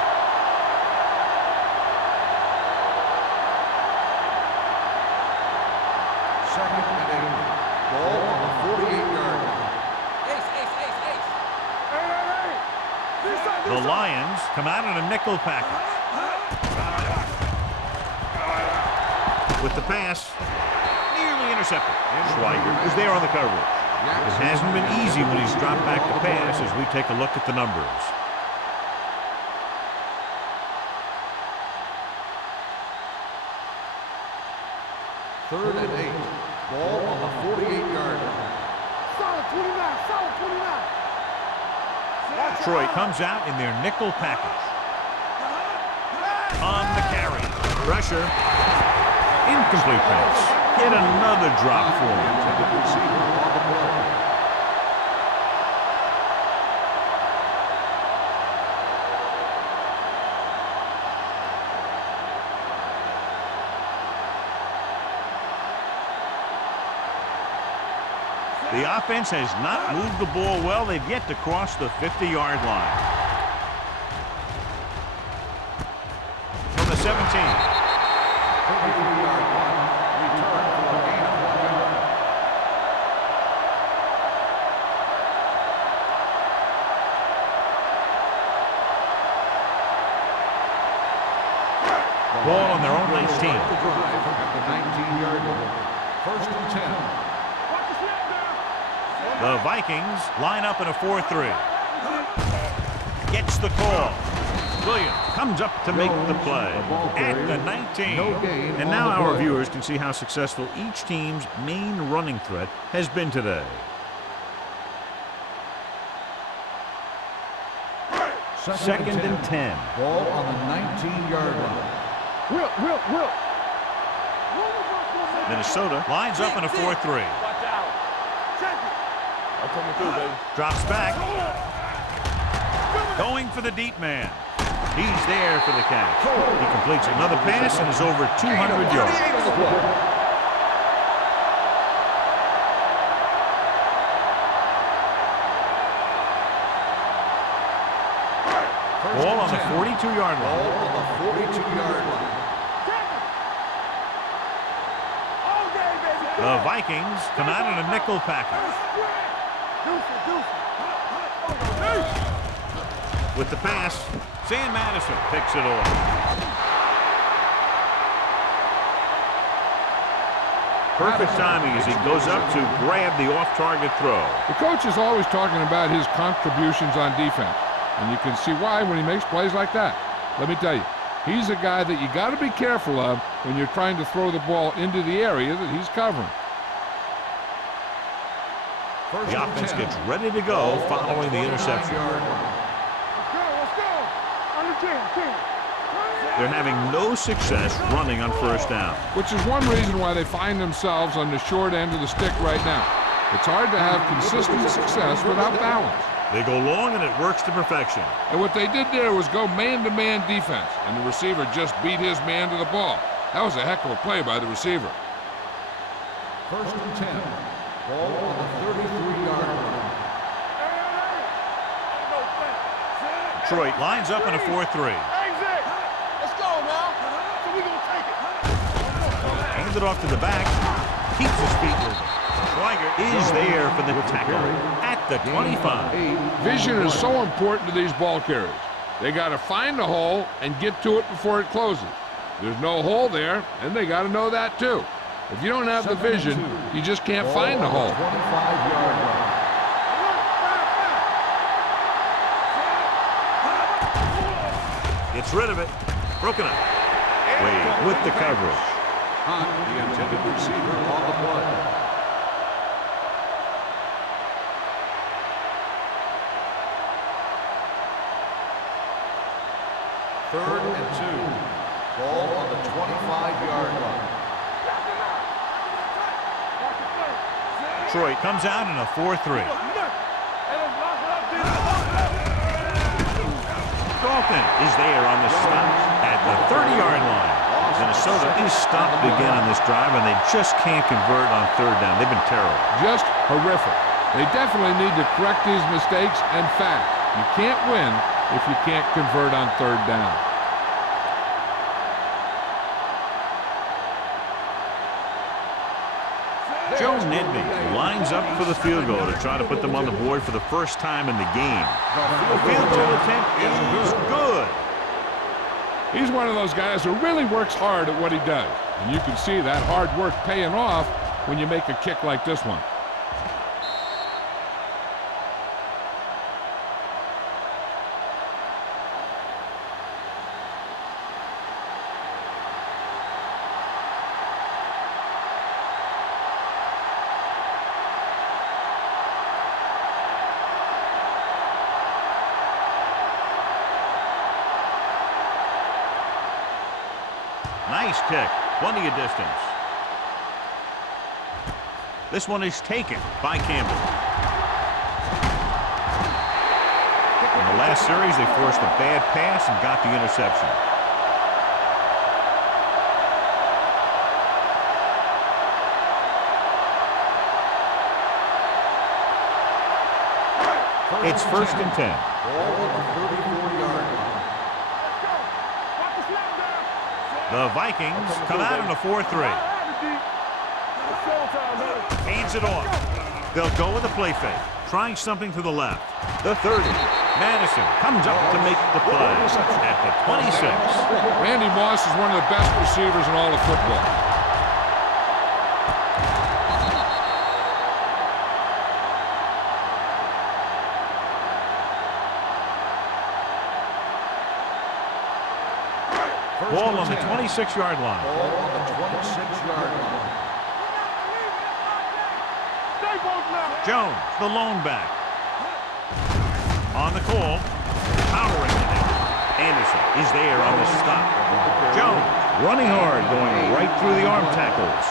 Second and 8. Ball on the 48-yard line. The Lions come out in a nickel package. With the pass, nearly intercepted. Schweiger is there on the coverage. It hasn't been easy when he's dropped back to pass as we take a look at the numbers. Third and 8. Ball on the 48-yard line. Solid 29, solid 29. Detroit comes out in their nickel package. On the carry. Pressure. Incomplete pass. Get another drop for him. Intended receiver on the play. The offense has not moved the ball well. They've yet to cross the 50-yard line. From the 17. 33-yard line. Return for a gain of 1 yard. Ball on their own 19. The drive at the 19-yard line. First and 10. Watch the snap down. The Vikings line up in a 4-3. Gets the call. Williams comes up to make the play at the 19. And now our viewers can see how successful each team's main running threat has been today. Second and 10. Ball on the 19-yard line. Will. Minnesota lines up in a 4-3. Watch out. Check it. Drops back. Going for the deep man. He's there for the catch. He completes another pass and is over 200 yards. Ball on the 42-yard line. Ball on the 42-yard line. The Vikings come out in a nickel package. With the pass, Sam Madison picks it off. Perfect timing as he goes up to grab the off-target throw. The coach is always talking about his contributions on defense, and you can see why when he makes plays like that. Let me tell you, he's a guy that you got to be careful of when you're trying to throw the ball into the area that he's covering. The offense gets ready to go following the interception. Let's go. On the 10. They're having no success running on first down. Which is one reason why they find themselves on the short end of the stick right now. It's hard to have consistent success without balance. They go long and it works to perfection. And what they did there was go man-to-man defense, and the receiver just beat his man to the ball. That was a heck of a play by the receiver. First and 10. Ball on the 33-yard line. Detroit lines up in a 4-3. Let's go now. So we gonna take it. Hands it off to the back. Keeps his feet moving. Schweiger is there for the tackle at the 25. Vision is so important to these ball carriers. They got to find the hole and get to it before it closes. There's no hole there, and they got to know that too. If you don't have the vision, you just can't find the hole. 25-yard line. Gets rid of it. Broken up. Wade with the coverage. Hunt, the intended receiver on the play. Third and 2. Ball on the 25-yard line. Detroit comes out in a 4-3. Dalton is there on the stop at the 30-yard line. Minnesota is stopped again on this drive, and they just can't convert on third down. They've been terrible. Just horrific. They definitely need to correct these mistakes and fast. You can't win if you can't convert on third down. Joe Nedney lines up for the field goal to try to put them on the board for the first time in the game. The field goal attempt is good. He's one of those guys who really works hard at what he does. And you can see that hard work paying off when you make a kick like this one. Nice kick. Plenty of distance. This one is taken by Campbell. In the last series, they forced a bad pass and got the interception. It's first and 10. Ball on the 34-yard line. The Vikings come out in a 4-3. Hands it off. They'll go with a play fake, trying something to the left. The 30. Madison comes up to make the play at the 26. Randy Moss is one of the best receivers in all of football. Ball on the 26-yard line. Ball on the 26-yard line. Jones, the lone back. On the call, powering it in. Anderson is there on the stop. Jones running hard, going right through the arm tackles.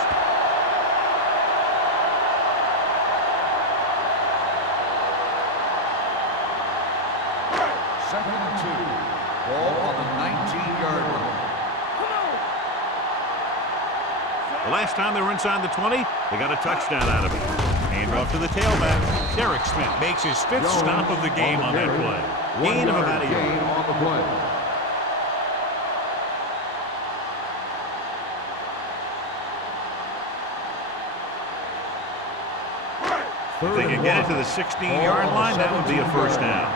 The last time they were inside the 20, they got a touchdown out of it. Hand off to the tailback. Derek Smith makes his 5th stop of the game on that play. Gain of about a yard. On the play. If they can get it to the 16-yard line, that would be a first down.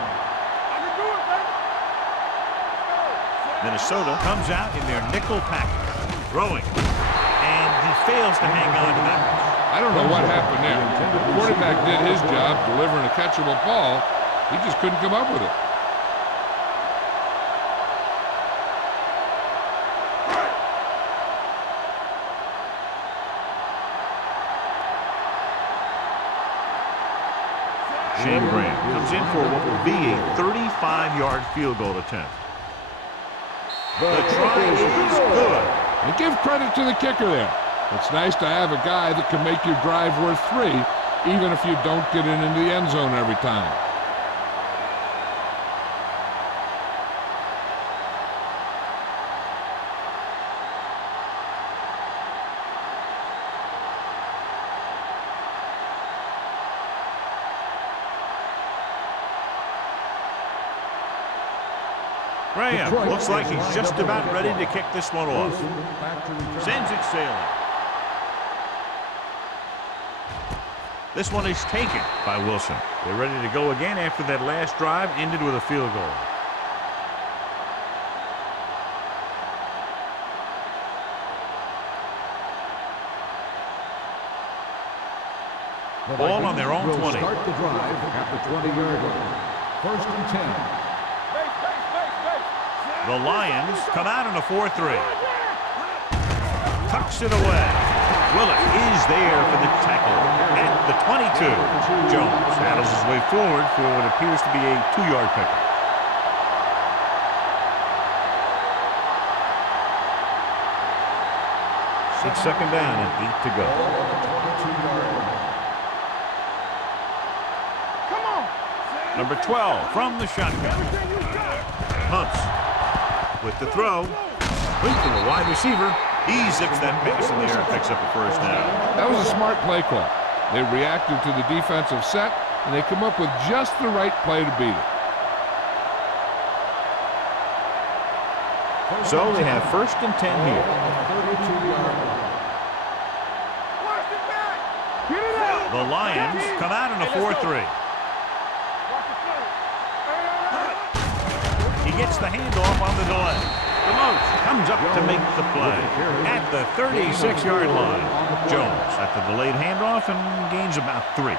Minnesota comes out in their nickel package. Throwing. And he fails to hang on to that. I don't know what happened there. The quarterback did his job delivering a catchable ball. He just couldn't come up with it. Shane Graham comes in for what will be a 35-yard field goal attempt. The try is good. And give credit to the kicker there. It's nice to have a guy that can make your drive worth 3, even if you don't get it into the end zone every time. Graham looks like he's just about ready to kick this one off. Sends it sailing. This one is taken by Wilson. They're ready to go again after that last drive ended with a field goal. Ball on their own 20. Start the drive at the 20-yard line. 1st and 10. The Lions come out in a 4-3. Tucks it away. Willett is there for the tackle at the 22. Jones battles his way forward for what appears to be a 2-yard pickup. It's 2nd down and 8 to go. Number 12 from the shotgun. Hunts with the throw. Complete to the wide receiver. He zips that pass in the air and picks up a first down. That was a smart play call. They reacted to the defensive set, and they come up with just the right play to beat it. So they have 1st and 10 here. The Lions come out in a 4-3. He gets the handoff on the delay. DeLoach comes up to make the play at the 36-yard line. Jones at the delayed handoff and gains about 3.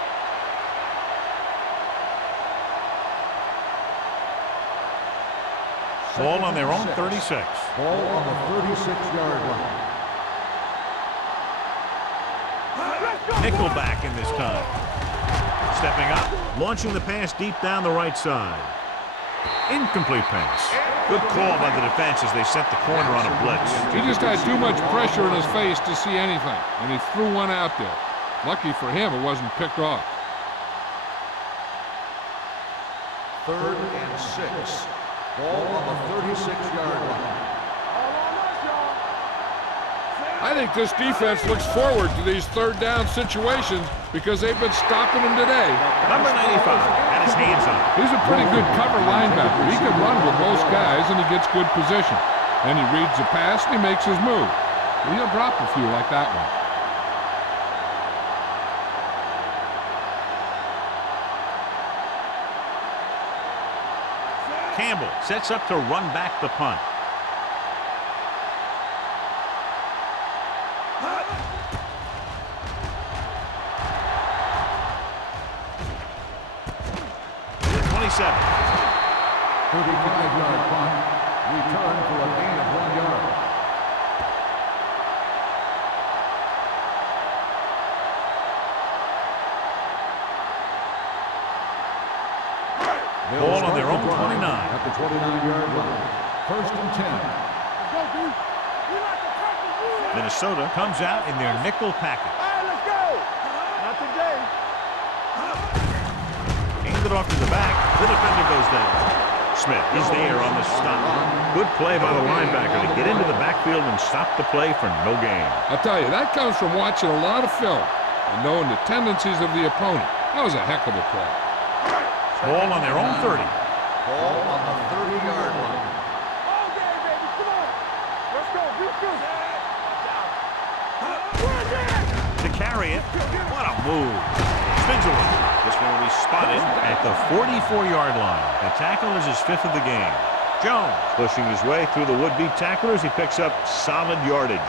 Ball on their own 36. Ball on the 36-yard line. Nickelback in this time. Stepping up, launching the pass deep down the right side. Incomplete pass. Good call by the defense as they set the corner on a blitz. He just had too much pressure in his face to see anything, and he threw one out there. Lucky for him, it wasn't picked off. 3rd and 6. Ball on the 36-yard line. I think this defense looks forward to these 3rd down situations because they've been stopping them today. Number 95 had his hands on. He's a pretty good cover linebacker. He can run with most guys, and he gets good position. Then he reads the pass, and he makes his move. He'll drop a few like that one. Campbell sets up to run back the punt. Seven. 35-yard punt. Return for a gain of 1 yard. Ball on their own 29. At the 29-yard line. 1st and 10. Minnesota comes out in their nickel package. Let's go. Not today. Hand it off to the back. The defender goes down. Smith is there on the stop. Good play by the linebacker to get into the backfield and stop the play for no gain. I'll tell you, that comes from watching a lot of film and knowing the tendencies of the opponent. That was a heck of a play. Ball on their own 30. Ball on the 30-yard line. All day, baby. Come on. Let's go. Be good. To carry it. What a move. Spins away. This one will be spotted at the 44-yard line. The tackle is his 5th of the game. Jones pushing his way through the would-be tacklers. He picks up solid yardage.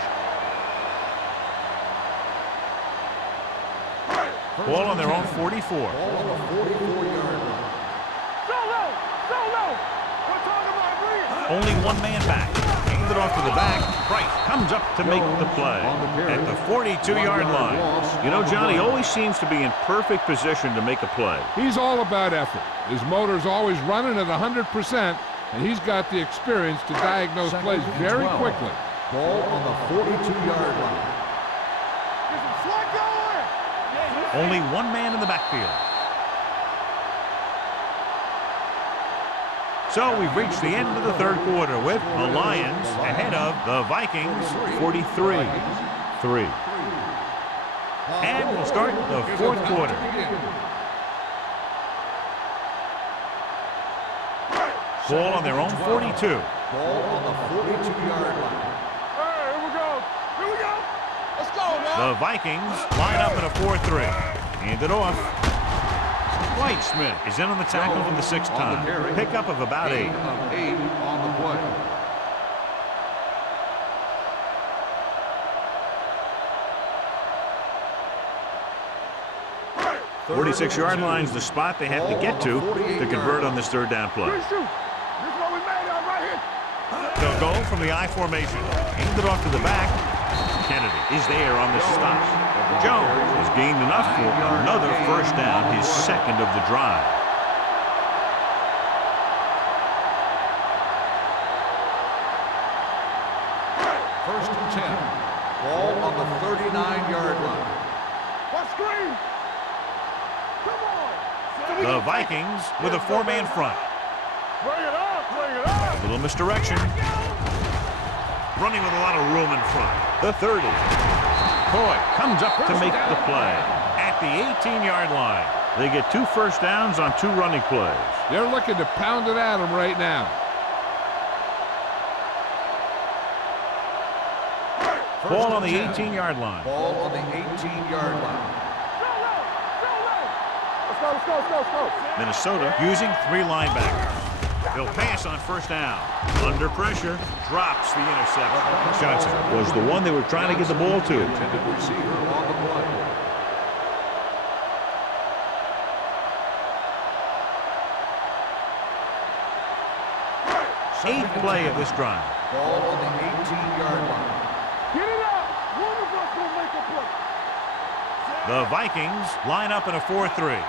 Ball on their own 44. Ball on the 44-yard line. Solo. Solo. We're talking about Green. Only one man back. Aimed it off to the back. Price comes up to make the play at the 42-yard line. You know, John, he always seems to be in perfect position to make a play. He's all about effort. His motor's always running at 100%, and he's got the experience to diagnose plays very quickly. Ball on the 42-yard line. Get some slack going. Only one man in the backfield. So we've reached the end of the third quarter with the Lions ahead of the Vikings 43-3. And we'll start the fourth quarter. Ball on their own 42. Ball on the 42-yard line. Hey, here we go. Here we go. Let's go, man. The Vikings line up in a 4-3. Hand it off. White Smith is in on the tackle for the 6th time. Pickup of about 8. Gain of 8 on the play. 46-yard line's the spot they have to get to convert on this third down play. Good shoot. This is what we made of right here. They'll go from the I formation. Hand it off to the back. Kennedy is there on the stop. Jones has gained enough for another first down, his 2nd of the drive. First and 10. Ball on the 39-yard line. What screen? Come on. The Vikings with a 4-man front. Bring it up. Bring it up. A little misdirection. Running with a lot of room in front. The 30. Boyd comes up to make the play at the 18-yard line. They get 2 first downs on 2 running plays. They're looking to pound it at him right now. Ball on the 18-yard line. Ball on the 18-yard line. Let's go, let's go, let's go, let's go. Minnesota using 3 linebackers. They'll pass on first down. Under pressure, drops the interception. Johnson was the one they were trying to get the ball to. Intended receiver on the play. Eighth play of this drive. Ball on the 18-yard line. Get it out. One of us will make a play. The Vikings line up in a 4-3.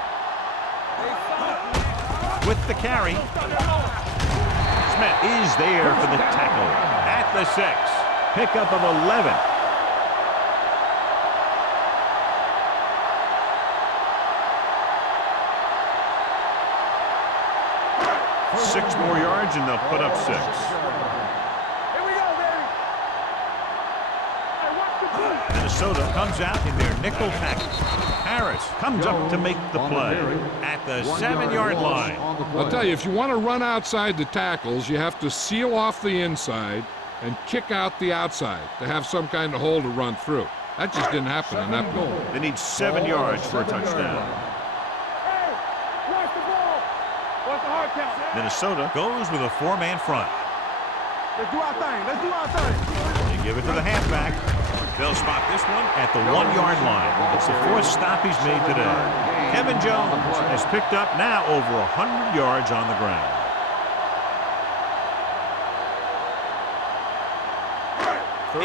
With the carry, Smith is there for the tackle at the 6. Pickup of 11. Six more yards and they'll put up 6. Here we go, baby. Hey, watch the play. Minnesota comes out in their nickel package. Harris comes up to make the play at the 7-yard line. I'll tell you, if you want to run outside the tackles, you have to seal off the inside and kick out the outside to have some kind of hole to run through. That just didn't happen in that play. They need 7 yards for a touchdown. Hey, watch the ball. Watch the hard count. Minnesota goes with a 4-man front. Let's do our thing. Let's do our thing. They give it to the halfback. They'll spot this one at the 1-yard line. It's the 4th stop he's made today. Kevin Jones has picked up now over 100 yards on the ground.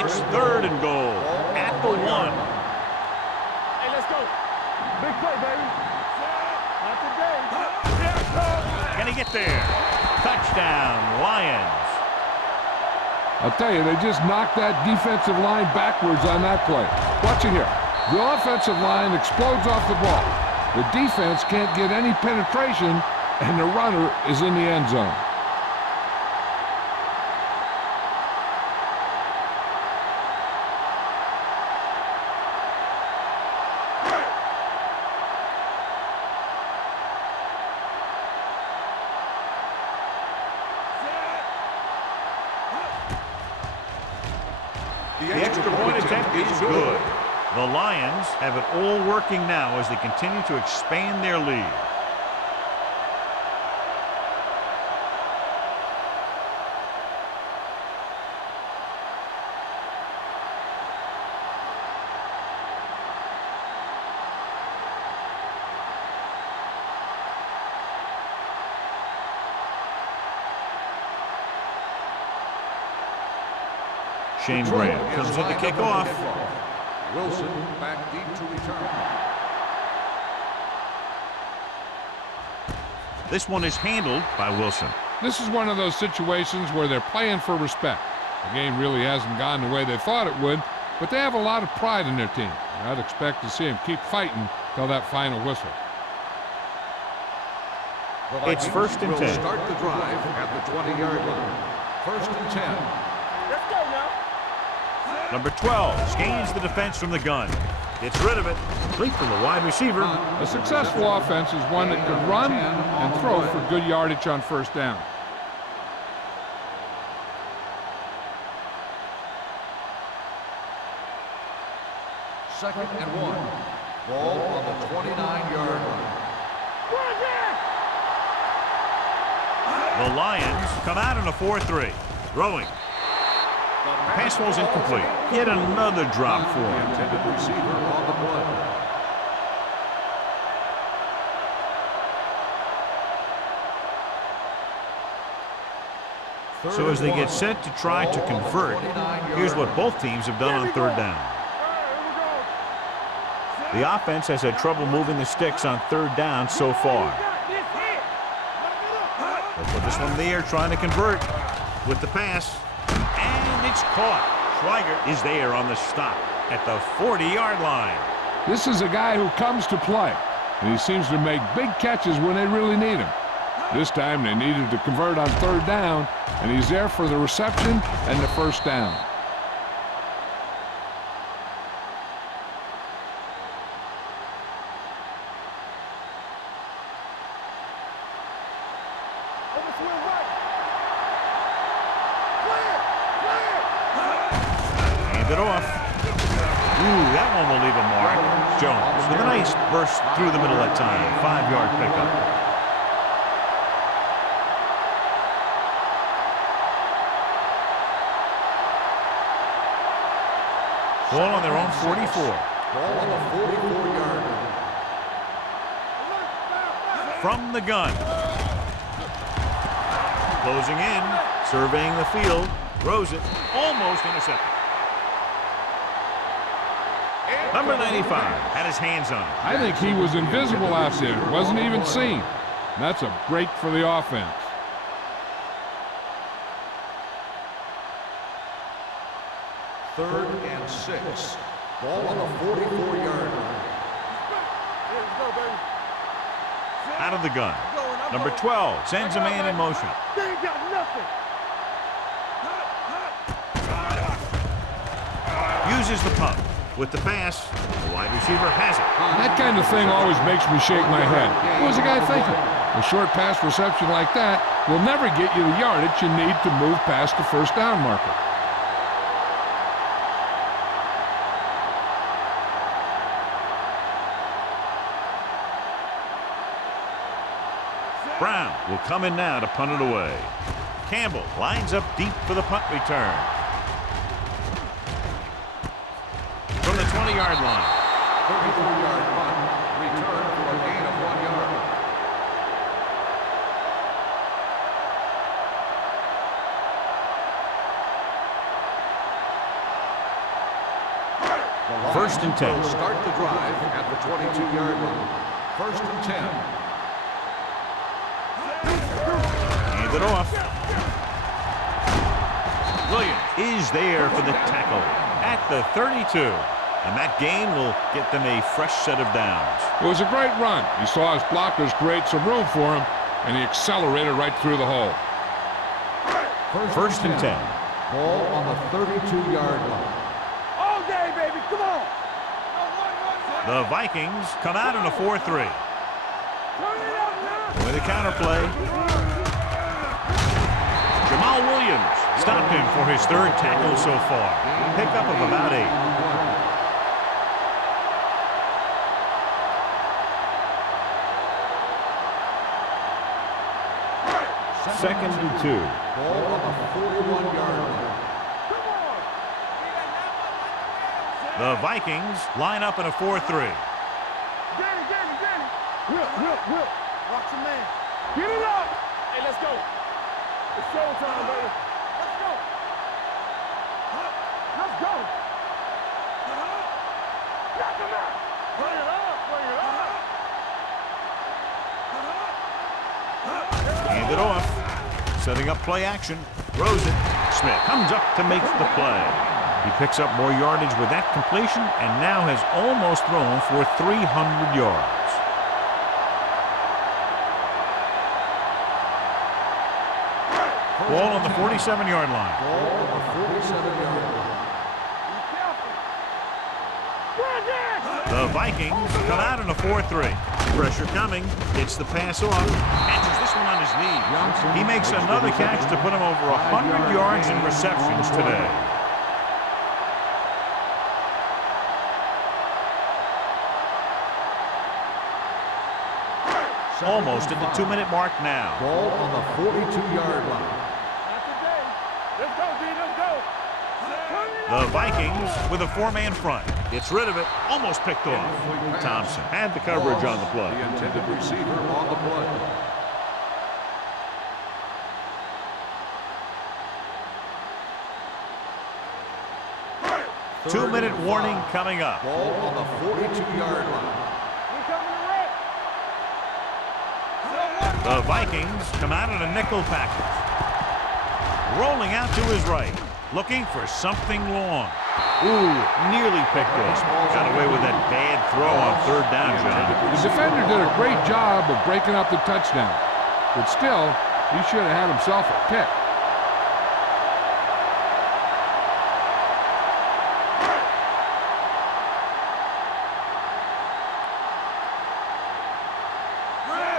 It's 3rd and goal at the 1. Hey, let's go. Big play, baby. Not today. Can he get there? Touchdown, Lions. I'll tell you, they just knocked that defensive line backwards on that play. Watch it here. The offensive line explodes off the ball. The defense can't get any penetration, and the runner is in the end zone. attempt is good. The Lions have it all working now as they continue to expand their lead. Shane Graham comes in to kick off. Wilson back deep to return. This one is handled by Wilson. This is one of those situations where they're playing for respect. The game really hasn't gone the way they thought it would, but they have a lot of pride in their team. I'd expect to see them keep fighting till that final whistle. It's 1st and 10. Start the drive at the 20-yard line. 1st and 10. Let's go now. Number 12 scans the defense from the gun. Gets rid of it. Complete to the wide receiver. A successful offense is one that could run and throw for good yardage on 1st down. Second and 1. Ball on the 29-yard line. The Lions come out in a 4-3. Throwing. Pass was incomplete. Yet another drop for him. Intended receiver on the play. So as they get set to try to convert, here's what both teams have done on 3rd down. The offense has had trouble moving the sticks on 3rd down so far. They'll put this one in the air trying to convert with the pass. And it's caught. Schweiger is there on the stop at the 40-yard line. This is a guy who comes to play, and he seems to make big catches when they really need him. This time they needed to convert on 3rd down, and he's there for the reception and the 1st down. Hand it off. Ooh, that one will leave a mark. Jones with a nice burst through the middle that time. 5-yard pickup. Ball on their own 44. Ball on the 44-yard line. From the gun. Closing in, surveying the field, throws it, almost intercepted. Number 95 had his hands on it. I think he was invisible out there. Wasn't even seen. And that's a break for the offense. Third and 6. Ball on the 44-yard line. Out of the gun. Number 12 sends a man in motion. They ain't got nothing. Uses the pump. With the pass, the wide receiver has it. That kind of thing always makes me shake my head. What was the guy thinking? A short pass reception like that will never get you the yardage you need to move past the 1st down marker. Brown will come in now to punt it away. Campbell lines up deep for the punt return. From the 20-yard line. 33-yard punt. Return for a gain of 1 yard. First and 10. Will start the drive at the 22-yard line. 1st and 10. Hand it off. Williams is there for the tackle at the 32. And that gain will get them a fresh set of downs. It was a great run. He saw his blockers create some room for him, and he accelerated right through the hole. First and 10. Ball on the 32-yard line. All day, baby. Come on. The Vikings come out in a 4-3. Turn it up now. With a counterplay. Jamal Williams stopped him for his 3rd tackle so far. Pickup of about 8. 2nd and 2. Ball on the 41-yard line. The Vikings line up in a 4-3. Danny. Whip. Watch your man. Get it up. Hey, let's go. It's showtime, baby. Let's go. Let's go. Knock him out. Bring it up. Hand it off. Setting up play action. Throws it. Smith comes up to make the play. He picks up more yardage with that completion and now has almost thrown for 300 yards. Ball on the 47-yard line. Ball on the 47-yard line. The Vikings come out in a 4-3. Pressure coming. Hits the pass off. Catches this one on his knee. He makes another catch to put him over 100 yards in receptions today. Almost at the 2-minute mark now. Ball on the 42-yard line. Let's go, D. Let's go. The Vikings with a 4-man front. Gets rid of it. Almost picked off. Thompson had the coverage on the play. The intended receiver on the play. Two-minute warning coming up. Ball on the 42-yard line. The Vikings come out in a nickel package. Rolling out to his right. Looking for something long. Ooh, nearly picked off. Got away with that bad throw on 3rd down, John. The defender did a great job of breaking up the touchdown. But still, he should have had himself a pick.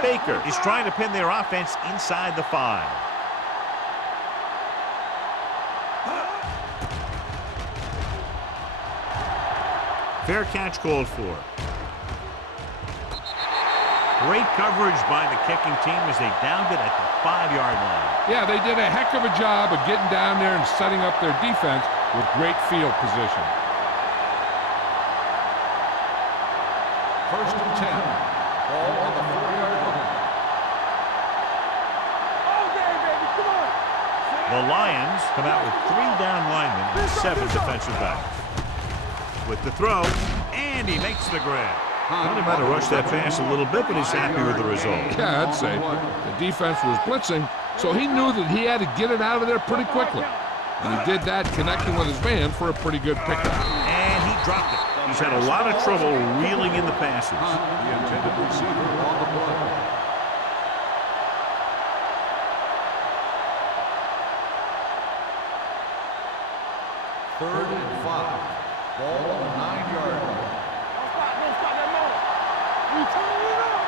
Baker is trying to pin their offense inside the 5. Fair catch called for. Great coverage by the kicking team as they downed it at the 5-yard line. Yeah, they did a heck of a job of getting down there and setting up their defense with great field position. 1st and 10. Ball on the 4-yard line. The Lions come out with 3 down linemen and 7 defensive backs. With the throw, and he makes the grab. Thought he might have rushed that pass a little bit, but he's happy with the result. Yeah, I'd say. The defense was blitzing, so he knew that he had to get it out of there pretty quickly. And he did that connecting with his man for a pretty good pickup. And he dropped it. He's had a lot of trouble reeling in the passes. The intended receiver on the play. Third and 5. Ball on the 9-yard line. Don't stop that moment. We turning it up.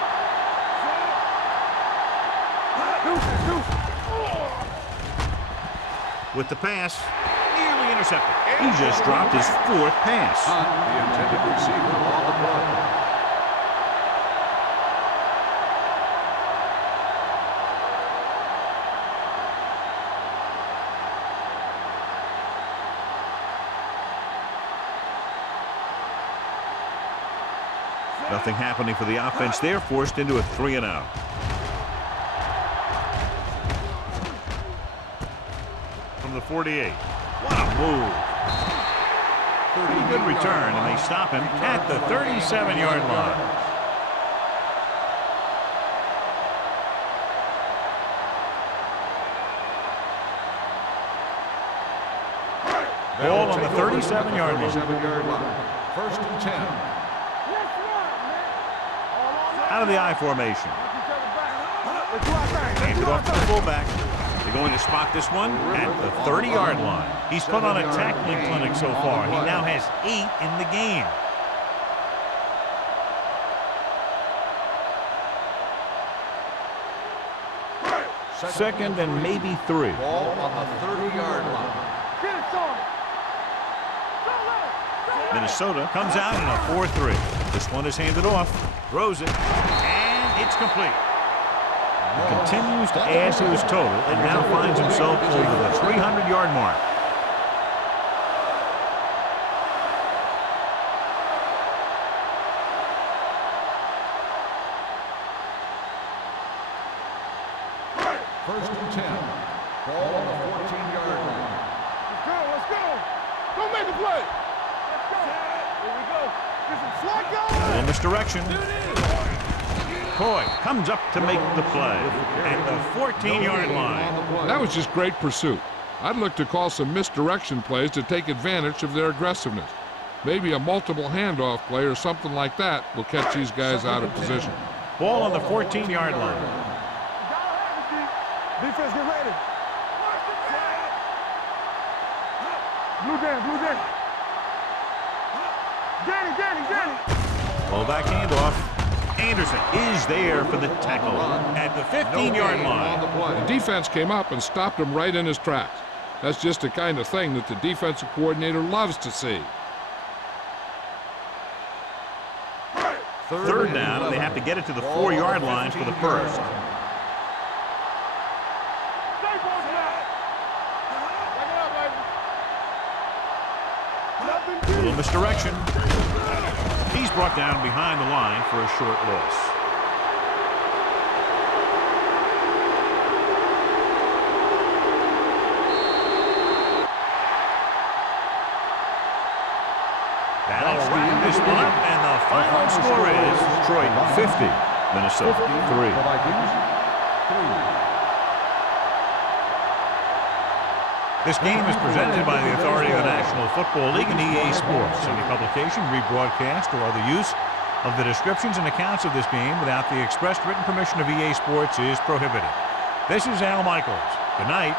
With the pass, nearly intercepted. He just dropped his 4th pass. The intended receiver on the play. Nothing happening for the offense there, forced into a 3-and-out. From the 48. What a move. Pretty good return, and they stop him at the 37-yard line. Ball on the 37-yard line. 37-yard line. 1st and 10. Out of the I formation. Hand it off to the fullback. They're going to spot this one at the 30-yard line. He's put on a tackling clinic so far. He now has 8 in the game. Second and maybe 3. Ball on the 30-yard line. Minnesota comes out in a 4-3. This one is handed off. Throws it. And it's complete. He continues to add to his total and now finds himself over the 300-yard mark. First and 10. Ball on the 14-yard line. Let's go. Don't make a play. Let's go. Here we go. Get some slot going. In misdirection. Coy comes up to make the play at the 14-yard line. That was just great pursuit. I'd look to call some misdirection plays to take advantage of their aggressiveness. Maybe a multiple handoff play or something like that will catch these guys out of position. Ball on the 14-yard line. Defense, get ready. Blue down. Get it. Fullback handoff. Anderson is there for the tackle at the 15-yard line. The defense came up and stopped him right in his tracks. That's just the kind of thing that the defensive coordinator loves to see. Third down, and they have to get it to the 4-yard line for the first. Little misdirection. He's brought down behind the line for a short loss. That'll wrap this one up, and the final score is Detroit 50, Minnesota 3. This game is presented by the authority of the National Football League and EA Sports. Any publication, rebroadcast, or other use of the descriptions and accounts of this game without the expressed written permission of EA Sports is prohibited. This is Al Michaels. Good night.